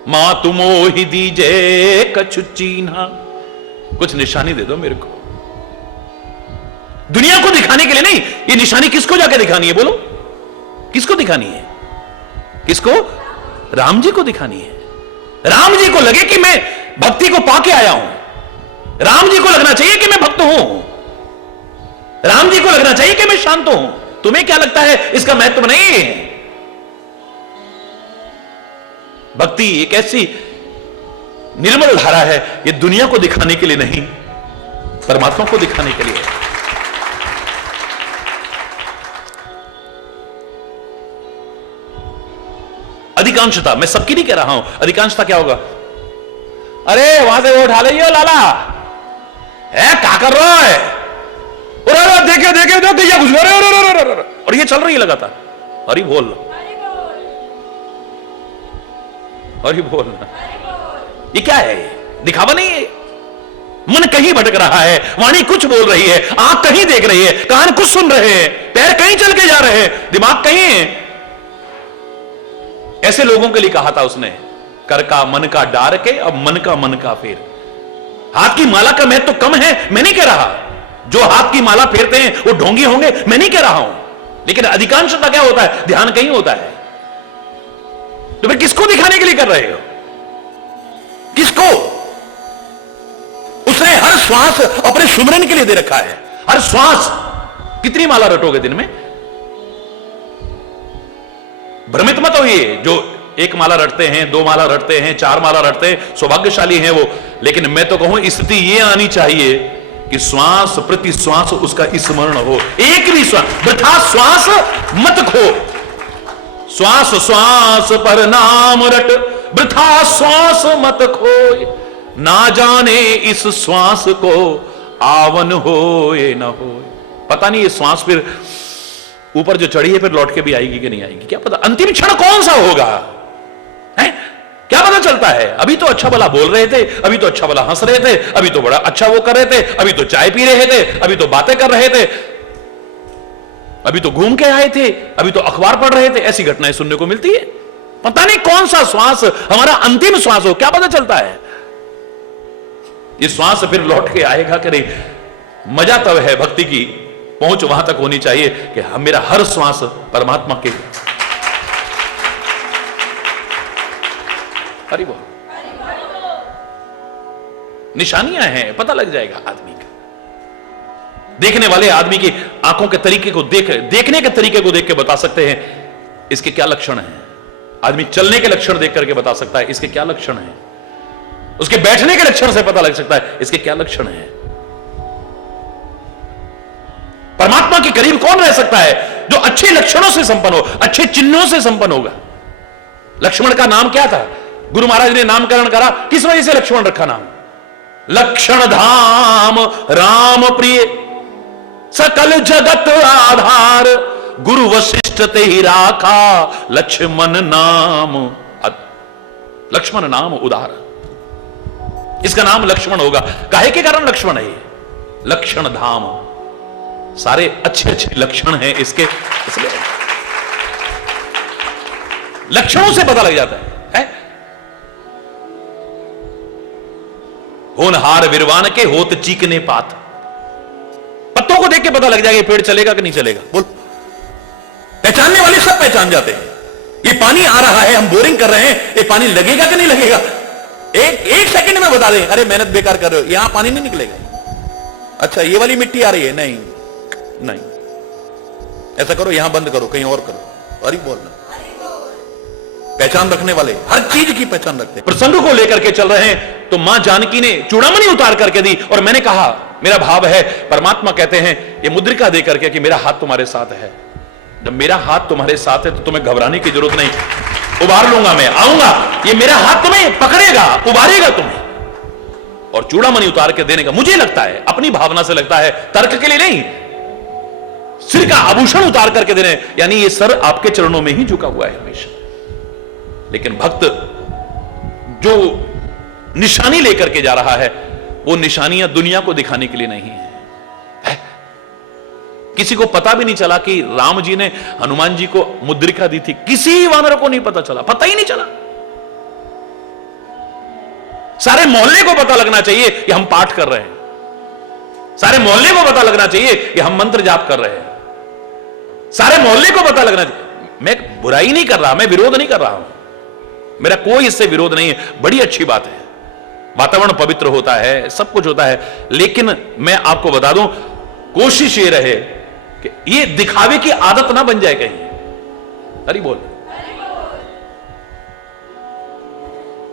मां तुम ही दीजे कछु चीन्हा, कुछ निशानी दे दो मेरे को। दुनिया को दिखाने के लिए नहीं, ये निशानी किसको जाके दिखानी है, बोलो किसको दिखानी है? किसको? राम जी को दिखानी है। राम जी को लगे कि मैं भक्ति को पाके आया हूं, राम जी को लगना चाहिए कि मैं भक्त हूं, राम जी को लगना चाहिए कि मैं शांत हूं। तुम्हें क्या लगता है इसका महत्व नहीं है? भक्ति एक ऐसी निर्मल धारा है, ये दुनिया को दिखाने के लिए नहीं, परमात्मा को दिखाने के लिए। अधिकांशता, मैं सबकी नहीं कह रहा हूं, अधिकांशता क्या होगा? अरे वहां से वो उठा लीजिए लाला, है क्या कर रहा है? देखे देखे दो गैया घुस गए, और ये चल रही है लगातार। अरे बोल, अरे बोलना, ये क्या है? दिखावा नहीं है। मन कहीं भटक रहा है, वाणी कुछ बोल रही है, आंख कहीं देख रही है, कान कुछ सुन रहे हैं, पैर कहीं चल के जा रहे हैं, दिमाग कहीं है। ऐसे लोगों के लिए कहा था उसने, कर का मन का डार के, अब मन का फेर। हाथ की माला का महत्व तो कम है, मैं नहीं कह रहा। जो हाथ की माला फेरते हैं वो ढोंगी होंगे, मैं नहीं कह रहा हूं। लेकिन अधिकांशता क्या होता है? ध्यान कहीं होता है। तो फिर किसको दिखाने के लिए कर रहे हो? किसको? उसने हर श्वास अपने सुमरन के लिए दे रखा है। हर श्वास, कितनी माला रटोगे दिन में? भ्रमित मत होइए, जो एक माला रटते हैं, दो माला रटते हैं, चार माला रटते हैं, सौभाग्यशाली हैं वो। लेकिन मैं तो कहूं स्थिति ये आनी चाहिए कि श्वास प्रति श्वास उसका स्मरण हो। एक भी श्वास, वृथा श्वास मत खो। श्वास श्वास पर नाम रट, वृथा श्वास मत खो। ना जाने इस श्वास को आवन होए न होए। पता नहीं ये श्वास फिर ऊपर जो चढ़ी है फिर लौट के भी आएगी कि नहीं आएगी, क्या पता। अंतिम क्षण कौन सा होगा, है? क्या पता चलता है? अभी तो अच्छा भला बोल रहे थे, अभी तो अच्छा भला हंस रहे थे, अभी तो बड़ा अच्छा वो कर रहे थे, अभी तो चाय पी रहे थे, अभी तो बातें कर रहे थे, अभी तो घूम के आए थे, अभी तो अखबार पढ़ रहे थे। ऐसी घटनाएं सुनने को मिलती है। पता नहीं कौन सा श्वास हमारा अंतिम श्वास हो, क्या पता चलता है? ये श्वास फिर लौट के आएगा कि नहीं? मजा तब है, भक्ति की पहुंच वहां तक होनी चाहिए कि मेरा हर श्वास परमात्मा के। हरि बोल। निशानियां हैं, पता लग जाएगा आदमी का। देखने वाले आदमी की आंखों के तरीके को देखने के तरीके को देख के बता सकते हैं इसके क्या लक्षण हैं। आदमी चलने के लक्षण देख करके बता सकता है इसके क्या लक्षण हैं। उसके बैठने के लक्षण से पता लग सकता है इसके क्या लक्षण हैं। परमात्मा के करीब कौन रह सकता है? जो अच्छे लक्षणों से संपन्न हो, अच्छे चिन्हों से संपन्न होगा। लक्ष्मण का नाम क्या था? गुरु महाराज ने नामकरण करा, किस वजह से लक्ष्मण रखा नाम? लक्षण धाम राम प्रिय, सकल जगत आधार, गुरु वशिष्ठ ते ही राखा, लक्ष्मण नाम, लक्ष्मण नाम उदार। इसका नाम लक्ष्मण होगा। काहे के कारण लक्ष्मण है? लक्षण धाम, सारे अच्छे अच्छे लक्षण हैं इसके, इसलिए लक्षणों से पता लग जाता है? होनहार विरवान के होत चीकने पात। पत्तों को देख के पता लग जाएगा पेड़ चलेगा कि नहीं चलेगा। बोल, पहचान जाते हैं। ये पानी आ रहा है, हम बोरिंग कर रहे हैं, ये पानी लगेगा कि नहीं लगेगा, एक सेकंड में बता दें, अरे मेहनत बेकार कर रहे हो, यहां पानी नहीं निकलेगा। अच्छा ये वाली मिट्टी आ रही है, नहीं नहीं, ऐसा करो, यहां बंद करो, कहीं और करो। अरे बोलना, पहचान रखने वाले हर चीज की पहचान रखते हैं। प्रसंग को लेकर के चल रहे हैं तो मां जानकी ने चूड़ामणि उतार करके दी, और मैंने कहा मेरा भाव है, परमात्मा कहते हैं ये मुद्रिका दे करके कि मेरा हाथ तुम्हारे साथ है। जब मेरा हाथ तुम्हारे साथ है तो तुम्हें घबराने की जरूरत नहीं, उबार लूंगा, मैं आऊंगा, ये मेरा हाथ तुम्हें पकड़ेगा, उबारेगा तुम्हें। और चूड़ामणि उतार के देने का मुझे लगता है, अपनी भावना से लगता है, तर्क के लिए नहीं, सिर का आभूषण उतार करके देने, यानी ये सर आपके चरणों में ही झुका हुआ है हमेशा। लेकिन भक्त जो निशानी लेकर के जा रहा है, वो निशानियां दुनिया को दिखाने के लिए नहीं है। किसी को पता भी नहीं चला कि राम जी ने हनुमान जी को मुद्रिका दी थी, किसी वानर को नहीं पता चला, पता ही नहीं चला। सारे मोहल्ले को पता लगना चाहिए कि हम पाठ कर रहे हैं, सारे मोहल्ले को पता लगना चाहिए कि हम मंत्र जाप कर रहे हैं, सारे मोहल्ले को पता लगना चाहिए। मैं बुराई नहीं कर रहा, मैं विरोध नहीं कर रहा हूं, मेरा कोई इससे विरोध नहीं है, बड़ी अच्छी बात है, वातावरण पवित्र होता है, सब कुछ होता है। लेकिन मैं आपको बता दूं, कोशिश ये रहे कि ये दिखावे की आदत ना बन जाए कहीं। हरि बोल।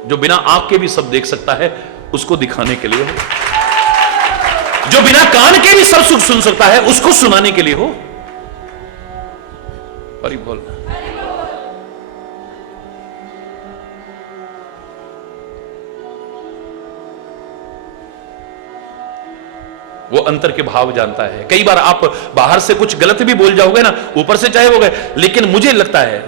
जो बिना आंख के भी सब देख सकता है, उसको दिखाने के लिए हो, जो बिना कान के भी सब सुख सुन सकता है, उसको सुनाने के लिए हो। हरि बोल। वो अंतर के भाव जानता है। कई बार आप बाहर से कुछ गलत भी बोल जाओगे ना, ऊपर से चाहे हो गए, लेकिन मुझे लगता है,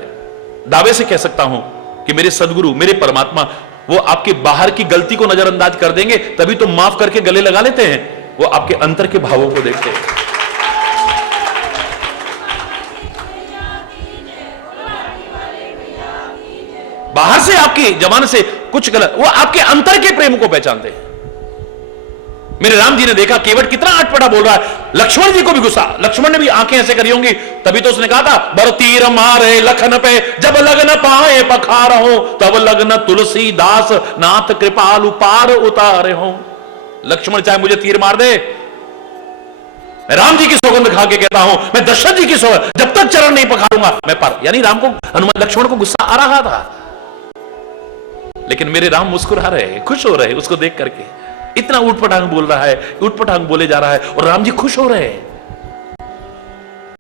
दावे से कह सकता हूं कि मेरे सदगुरु, मेरे परमात्मा, वो आपके बाहर की गलती को नजरअंदाज कर देंगे, तभी तो माफ करके गले लगा लेते हैं। वो आपके अंतर के भावों को देखते हैं। बाहर से आपकी जबान से कुछ गलत, वो आपके अंतर के प्रेम को पहचानते हैं। मेरे राम जी ने देखा केवट कितना अटपटा बोल रहा है, लक्ष्मण जी को भी गुस्सा, लक्ष्मण ने भी आंखें ऐसे करी होंगी, तभी तो उसने कहा था, बर तीर मारे लखन पे, जब लगन पाए पखार हो, तब लगन तुलसीदास नाथ कृपालु पार उतारे हो। लक्ष्मण चाहे मुझे तीर मार दे, मैं राम जी की सौगंध खा के कहता हूं, मैं दशरथ जी की सौगंध, जब तक चरण नहीं पखारूंगा मैं पार। यानी राम को, हनुमान, लक्ष्मण को गुस्सा आ रहा था, लेकिन मेरे राम मुस्कुरा रहे, खुश हो रहे उसको देख करके। इतना उठपटांग बोल रहा है, उठपटांग बोले जा रहा है, और राम जी खुश हो रहे हैं।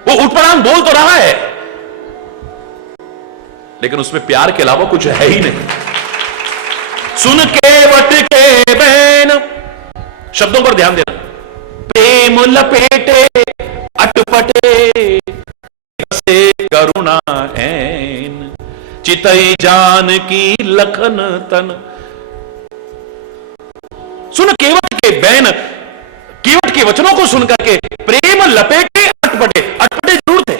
वो उठपटांग बोल तो रहा है, लेकिन उसमें प्यार के अलावा कुछ है ही नहीं। सुन केवट के बैन, शब्दों पर ध्यान देना, प्रेम लपेटे अटपटे से करुणा ऐन, चितई जान की लखन तन। सुन केवट के बैन, केवट के वचनों को सुनकर के प्रेम लपेटे अटपटे, अटपटे जरूर थे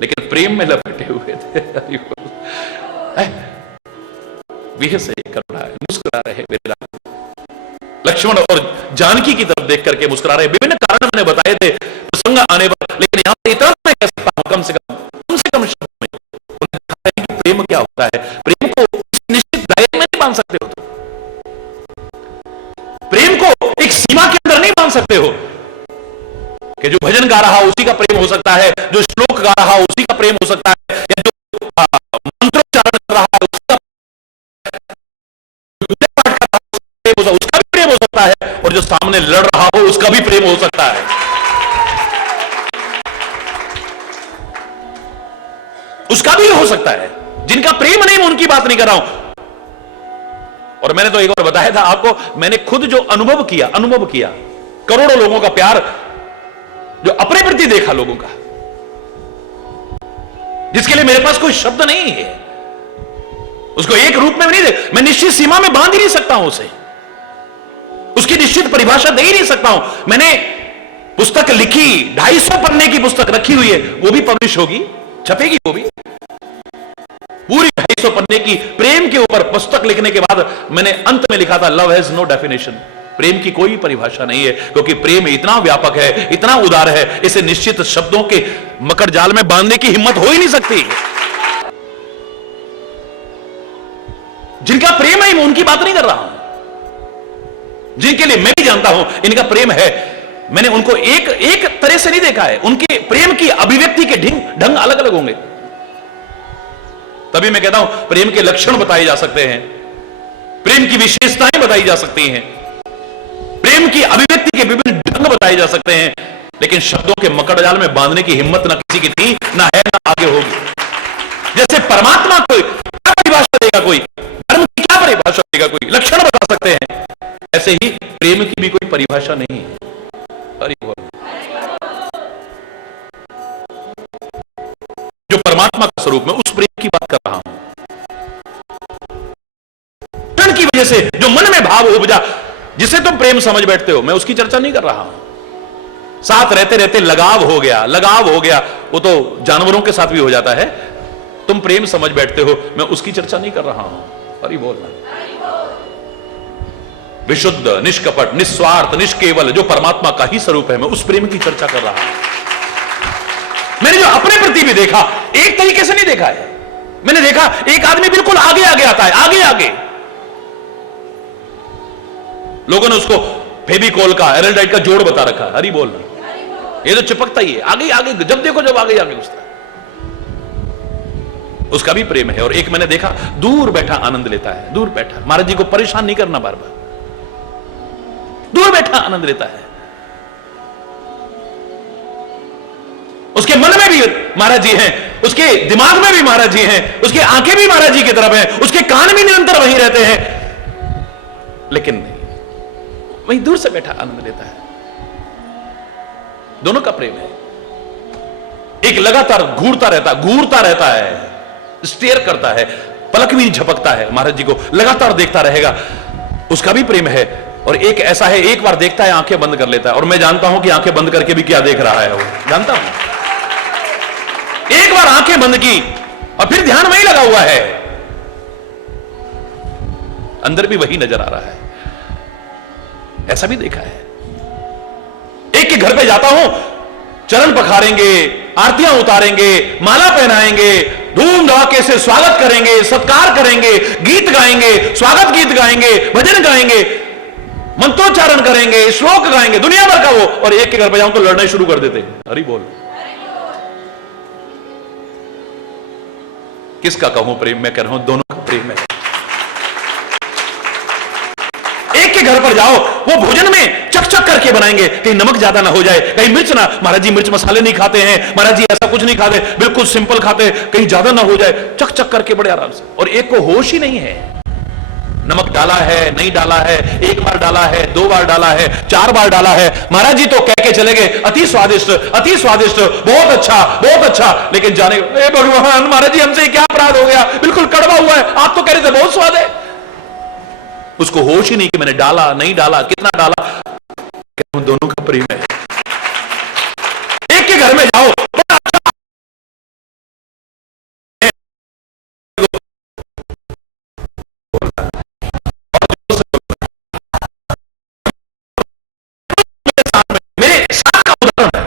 लेकिन प्रेम में लपेटे हुए थे। विह से करुणा है, मुस्कुरा रहे मेरे राम। लक्ष्मण और जानकी की तरफ देख करके मुस्कुरा रहे। विभिन्न कारण मैंने बताए थे प्रसंग आने पर, लेकिन यहां पर इतना मैं कह सकता हूं, कम से कम शब्द में उन्हें कहा है कि प्रेम क्या होता है। प्रेम को निश्चित दायरे में नहीं बांध सकते हो, प्रेम को एक सीमा के अंदर नहीं बांध सकते हो कि जो भजन गा रहा उसी का प्रेम हो सकता है, जो श्लोक गा रहा उसी का प्रेम हो सकता है, या जो मंत्रोच्चारण कर रहा है उसका पाठ कर रहा है उसका भी प्रेम हो सकता है, और जो सामने लड़ रहा हो उसका भी प्रेम हो सकता है। उसका भी हो सकता है। जिनका प्रेम नहीं, मैं उनकी बात नहीं कर रहा हूं। और मैंने तो एक बार बताया था आपको, मैंने खुद जो अनुभव किया करोड़ों लोगों का प्यार जो अपने प्रति देखा लोगों का, जिसके लिए मेरे पास कोई शब्द नहीं है, उसको एक रूप में नहीं दे, मैं निश्चित सीमा में बांध ही नहीं सकता हूं उसे, उसकी निश्चित परिभाषा दे ही नहीं सकता हूं। मैंने पुस्तक लिखी, 250 पन्ने की पुस्तक रखी हुई है, वो भी पब्लिश होगी, छपेगी वो भी, पूरी 250 पन्ने की प्रेम के ऊपर पुस्तक लिखने के बाद मैंने अंत में लिखा था, लव हैज नो डेफिनेशन, प्रेम की कोई परिभाषा नहीं है, क्योंकि प्रेम इतना व्यापक है, इतना उदार है, इसे निश्चित शब्दों के मकर जाल में बांधने की हिम्मत हो ही नहीं सकती। जिनका प्रेम है मैं उनकी बात नहीं कर रहा हूं, जिनके लिए मैं भी जानता हूं इनका प्रेम है, मैंने उनको एक तरह से नहीं देखा है। उनके प्रेम की अभिव्यक्ति के ढंग अलग अलग होंगे। तभी मैं कहता हूं प्रेम के लक्षण बताए जा सकते हैं, प्रेम की विशेषताएं बताई जा सकती हैं, प्रेम की अभिव्यक्ति के विभिन्न ढंग बताए जा सकते हैं, लेकिन शब्दों के मकड़ जाल में बांधने की हिम्मत ना किसी की थी, ना है, ना आगे होगी। जैसे परमात्मा को क्या परिभाषा देगा कोई, धर्म की क्या परिभाषा देगा कोई, लक्षण बता सकते हैं, ऐसे ही प्रेम की भी कोई परिभाषा नहीं है। जो परमात्मा का स्वरूप में उस प्रेम की बात कर रहा हूं, की वजह से जो मन में भाव उपजा, जिसे तुम प्रेम समझ बैठते हो, मैं उसकी चर्चा नहीं कर रहा हूं। साथ रहते रहते लगाव हो गया, वो तो जानवरों के साथ भी हो जाता है, तुम प्रेम समझ बैठते हो, मैं उसकी चर्चा नहीं कर रहा हूं। अरे बोलना, विशुद्ध, निष्कपट, निस्वार्थ, निष्केवल जो परमात्मा का ही स्वरूप है, मैं उस प्रेम की चर्चा कर रहा हूं। मैंने जो अपने प्रति भी देखा, एक तरीके से नहीं देखा है। मैंने देखा एक आदमी बिल्कुल आगे आगे आता है, आगे आगे। लोगों ने उसको फेविकोल का, एरल्डाइड का जोड़ बता रखा। हरी बोल, ये तो चिपकता ही है, आगे आगे, जब देखो जब आगे आगे घुसता है। उसका भी प्रेम है। और एक मैंने देखा दूर बैठा आनंद लेता है, दूर बैठा, महाराज जी को परेशान नहीं करना, बार बार दूर बैठा आनंद लेता है। उसके मन में भी महाराज जी हैं, उसके दिमाग में भी महाराज जी हैं, उसकी आंखें भी महाराज जी की तरफ हैं, उसके कान भी निरंतर वहीं रहते हैं, लेकिन वहीं दूर से बैठा आनंद लेता है। दोनों का प्रेम है। एक लगातार घूरता रहता है, स्टेयर करता है, पलक भी झपकता है, महाराज जी को लगातार देखता रहेगा, उसका भी प्रेम है। और एक ऐसा है, एक बार देखता है आंखें बंद कर लेता है, और मैं जानता हूं कि आंखें बंद करके भी क्या देख रहा है वो, जानता हूं। एक बार आंखें बंद की और फिर ध्यान वही लगा हुआ है, अंदर भी वही नजर आ रहा है। ऐसा भी देखा है। एक के घर पे जाता हूं, चरण पखारेंगे, आरतियां उतारेंगे, माला पहनाएंगे, धूम धड़ाके से स्वागत करेंगे, सत्कार करेंगे, गीत गाएंगे, स्वागत गीत गाएंगे, भजन गाएंगे, मंत्रोच्चारण करेंगे, श्लोक गाएंगे, दुनिया भर का वो। और एक के घर पे जाऊं तो लड़ना शुरू कर देते हैं। हरि बोल। किसका कहूं प्रेम? मैं कह रहा हूं दोनों का प्रेम है। एक के घर पर जाओ, वो भोजन में चक चक करके बनाएंगे, कहीं नमक ज्यादा ना हो जाए, कहीं मिर्च ना, महाराज जी मिर्च मसाले नहीं खाते हैं, महाराज जी ऐसा कुछ नहीं खाते, बिल्कुल सिंपल खाते, कहीं ज्यादा ना हो जाए, चक चक करके बड़े आराम से। और एक को होश ही नहीं है, नमक डाला है नहीं डाला है, एक बार डाला है, दो बार डाला है, चार बार डाला है, महाराज जी तो कह के चले गए अति स्वादिष्ट, अति स्वादिष्ट, बहुत अच्छा, बहुत अच्छा, लेकिन जाने ए भगवान महाराज जी हमसे क्या अपराध हो गया, बिल्कुल कड़वा हुआ है, आप तो कह रहे थे बहुत स्वाद है। उसको होश ही नहीं कि मैंने डाला नहीं डाला, कितना डाला। दोनों का प्रेम है। एक के घर में जाओ, मेरे साथ का उदाहरण है,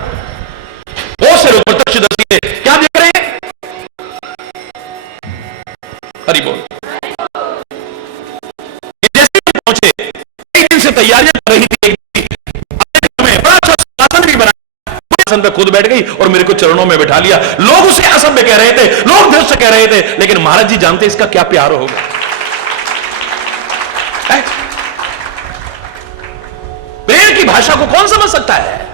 बहुत से लोग प्रत्यक्षदर्शी है, क्या देख रहे हैं? हरि बोल। जैसे पहुंचे, कई दिन से तैयारियां कर रही थी, बड़ा अच्छा आसन भी बना, आसन पे खुद बैठ गई और मेरे को चरणों में बैठा लिया। लोग उसे असभ्य कह रहे थे, लोग दृश्य कह रहे थे, लेकिन महाराज जी जानते इसका क्या प्यार होगा। प्रेम की भाषा को कौन समझ सकता है?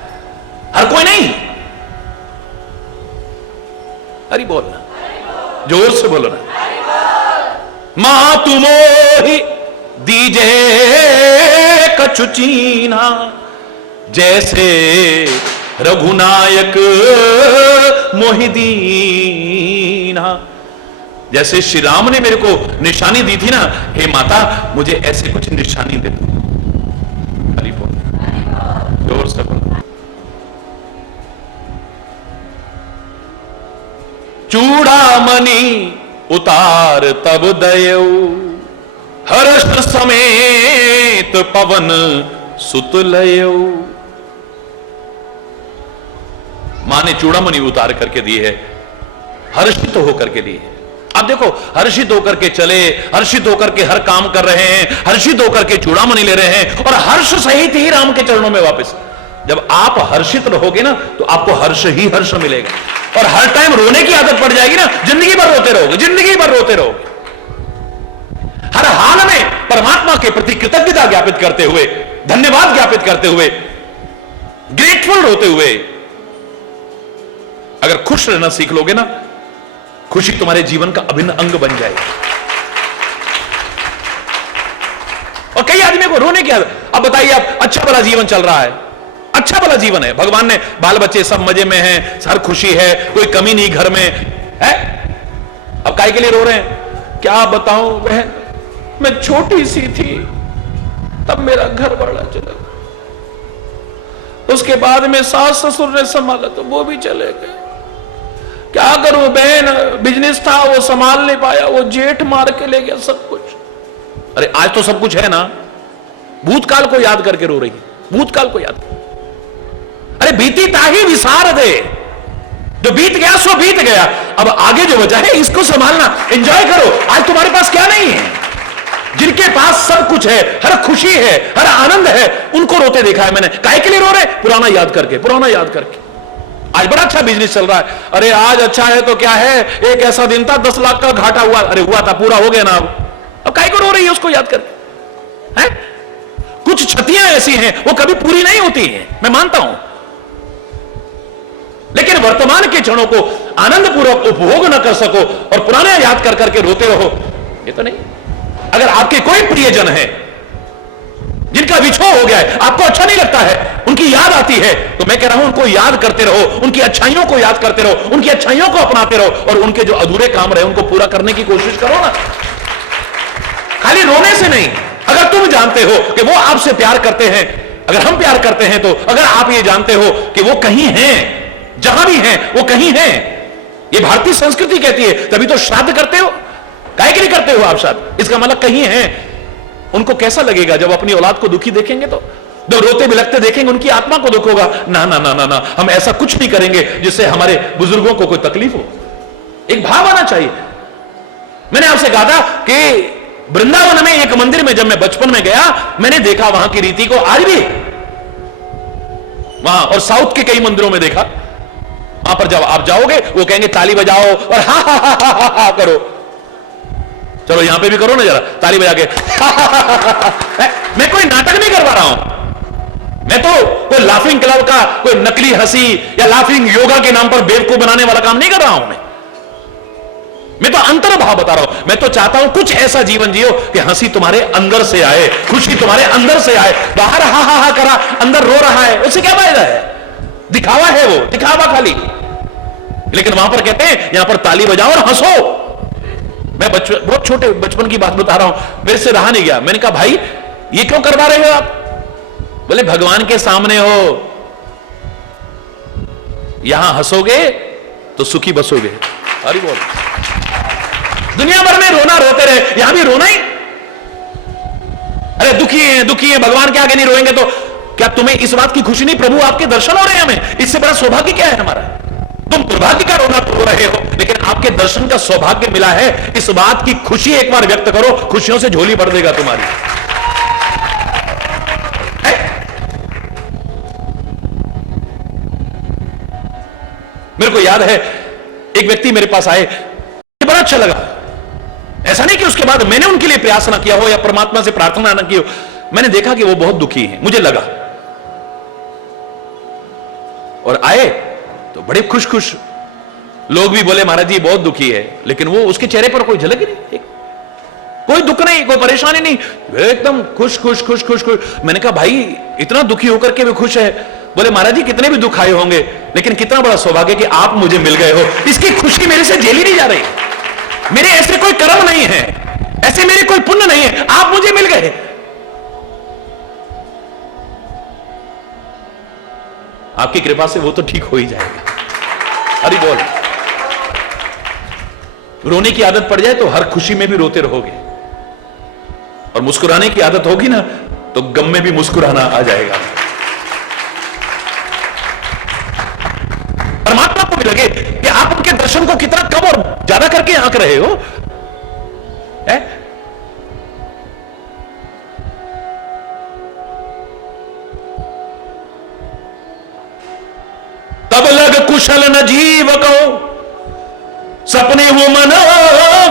हर कोई नहीं। हरि बोलना, जोर से बोलो ना। मां तुमोहि दीजे कछु चीन्हा, जैसे रघुनायक मोहिदीना। जैसे श्री राम ने मेरे को निशानी दी थी ना, हे माता मुझे ऐसे कुछ निशानी दे दो। हरि बोल, जोर से बोलो। चूड़ामणि उतार तब दयऊ, हर्ष समेत पवन सुतलयो, मां ने चूड़ामणि उतार करके दी है, हर्षित होकर के दी है। अब देखो, हर्षित होकर के चले, हर्षित होकर के हर काम कर रहे हैं, हर्षित होकर के चूड़ामणि ले रहे हैं और हर्ष सहित ही राम के चरणों में वापस। जब आप हर्षित रहोगे ना तो आपको हर्ष ही हर्ष मिलेगा, और हर टाइम रोने की आदत पड़ जाएगी ना, जिंदगी भर रोते रहोगे, जिंदगी भर रोते रहोगे। हर हाल में परमात्मा के प्रति कृतज्ञता ज्ञापित करते हुए, धन्यवाद ज्ञापित करते हुए, ग्रेटफुल होते हुए अगर खुश रहना सीख लोगे ना, खुशी तुम्हारे जीवन का अभिन्न अंग बन जाएगी। और कई आदमी को रोने की आदत। अब बताइए, आप अच्छा भला जीवन चल रहा है, अच्छा भला जीवन है, भगवान ने बाल बच्चे सब मजे में हैं, हर खुशी है, कोई कमी नहीं घर में है। अब काहे के लिए रो रहे हैं? क्या बताऊं बहन, मैं छोटी सी थी तब मेरा घर वाला चला गया, उसके बाद में सास ससुर ने संभाला तो वो भी चले गए। क्या करूं बहन, बिजनेस था वो संभाल नहीं पाया, वो जेठ मार के ले गया सब कुछ। अरे आज तो सब कुछ है ना, भूतकाल को याद करके रो रही है, भूतकाल को याद। अरे बीती ताही विसार दे, जो बीत गया सो बीत गया, अब आगे जो बचा है इसको संभालना, एंजॉय करो। आज तुम्हारे पास क्या नहीं है? जिनके पास सब कुछ है, हर खुशी है, हर आनंद है, उनको रोते देखा है मैंने। काहे के लिए रो रहे? पुराना याद करके, पुराना याद करके। आज बड़ा अच्छा बिजनेस चल रहा है, अरे आज अच्छा है तो क्या है, एक ऐसा दिन था 10 लाख का घाटा हुआ, अरे हुआ था, पूरा हो गया ना। अब काहे को रो रही है उसको याद करके? है कुछ क्षतियां ऐसी हैं वो कभी पूरी नहीं होती है, मैं मानता हूं, लेकिन वर्तमान के क्षणों को आनंद पूर्वक उपभोग न कर सको और पुराने याद कर करके रोते रहो, ये तो नहीं। अगर आपके कोई प्रियजन है जिनका विछोह हो गया है, आपको अच्छा नहीं लगता है, उनकी याद आती है, तो मैं कह रहा हूं उनको याद करते रहो, उनकी अच्छाइयों को याद करते रहो, उनकी अच्छाइयों को अपनाते रहो, और उनके जो अधूरे काम रहे उनको पूरा करने की कोशिश करो ना, खाली रोने से नहीं। अगर तुम जानते हो कि वो आपसे प्यार करते हैं, अगर हम प्यार करते हैं, तो अगर आप ये जानते हो कि वो कहीं हैं, जहां भी हैं वो कहीं हैं, ये भारतीय संस्कृति कहती है, तभी तो श्राद्ध करते हो। काहे के लिए करते हो आप श्राद्ध? इसका मतलब कहीं हैं। उनको कैसा लगेगा जब अपनी औलाद को दुखी देखेंगे? तो जब रोते बिलखते देखेंगे उनकी आत्मा को दुख होगा। ना ना ना ना ना, हम ऐसा कुछ नहीं करेंगे जिससे हमारे बुजुर्गों को कोई तकलीफ हो। एक भाव आना चाहिए। मैंने आपसे कहा था कि वृंदावन में एक मंदिर में जब मैं बचपन में गया, मैंने देखा वहां की रीति को आज भी वहां, और साउथ के कई मंदिरों में देखा, वहां पर जब आप जाओगे वो कहेंगे ताली बजाओ और हा हा हा हा हा, हा करो। चलो यहां पे भी करो ना जरा, ताली बजा के मैं कोई नाटक नहीं करवा रहा हूं, मैं तो कोई लाफिंग क्लब का कोई नकली हंसी या लाफिंग योगा के नाम पर बेवकूफ बनाने वाला काम नहीं कर रहा हूं। मैं तो अंतर भाव बता रहा हूं। मैं तो चाहता हूं कुछ ऐसा जीवन जियो कि हंसी तुम्हारे अंदर से आए, खुशी तुम्हारे अंदर से आए। बाहर हा हा हा करा, अंदर रो रहा है, उससे क्या फायदा है? दिखावा है वो, दिखावा खाली। लेकिन वहां पर कहते हैं यहां पर ताली बजाओ और हंसो। मैं बहुत छोटे बचपन की बात बता रहा हूं, मेरे से रहा नहीं गया। मैंने कहा भाई ये क्यों करवा रहे हो आप? बोले भगवान के सामने हो, यहां हंसोगे तो सुखी बसोगे। अरे बोल, दुनिया भर में रोना रोते रहे, यहां भी रोना ही। अरे दुखी है, भगवान के आगे नहीं रोएंगे तो क्या तुम्हें इस बात की खुशी नहीं? प्रभु आपके दर्शन हो रहे हैं हमें, इससे बड़ा सौभाग्य क्या है हमारा? तुम दुर्भाग्य का रोना रो रहे हो, लेकिन आपके दर्शन का सौभाग्य मिला है, इस बात की खुशी एक बार व्यक्त करो, खुशियों से झोली भर देगा तुम्हारी। मेरे को याद है एक व्यक्ति मेरे पास आए, बड़ा अच्छा लगा। ऐसा नहीं कि उसके बाद मैंने उनके लिए प्रयास ना किया हो या परमात्मा से प्रार्थना ना की हो, मैंने देखा कि वो बहुत दुखी हैं, मुझे लगा। और आए तो बड़े खुश खुश, लोग भी बोले महाराज जी बहुत दुखी है, लेकिन वो उसके चेहरे पर कोई झलक ही नहीं, कोई दुख नहीं, कोई परेशानी नहीं, एकदम खुश खुश खुश खुश खुश। मैंने कहा भाई इतना दुखी होकर के भी खुश है? बोले महाराज जी कितने भी दुख आए होंगे, लेकिन कितना बड़ा सौभाग्य कि आप मुझे मिल गए हो, इसकी खुशी मेरे से झेली नहीं जा रही। मेरे ऐसे कोई कर्म नहीं है, ऐसे मेरे कोई पुण्य नहीं है, आप मुझे मिल गए। आपकी कृपा से वो तो ठीक हो ही जाएगा। अरे बोल, रोने की आदत पड़ जाए तो हर खुशी में भी रोते रहोगे, और मुस्कुराने की आदत होगी ना तो गम में भी मुस्कुराना आ जाएगा। परमात्मा को भी लगे कि आप उनके दर्शन को कितना कम और ज्यादा करके आंक रहे हो, है? तब लग कुशल न जीव को सपने हो मनो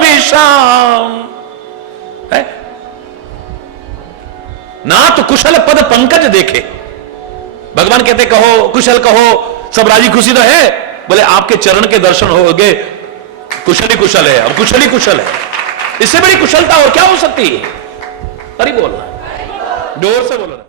विश्राम, है? ना तो कुशल पद पंकज देखे। भगवान कहते कहो कुशल कहो, सब राजी खुशी तो है, बोले आपके चरण के दर्शन हो गए, कुशल ही कुशल है, अब कुशल ही कुशल है। इससे बड़ी कुशलता और क्या हो सकती है? अरे बोलना, जोर से बोलना।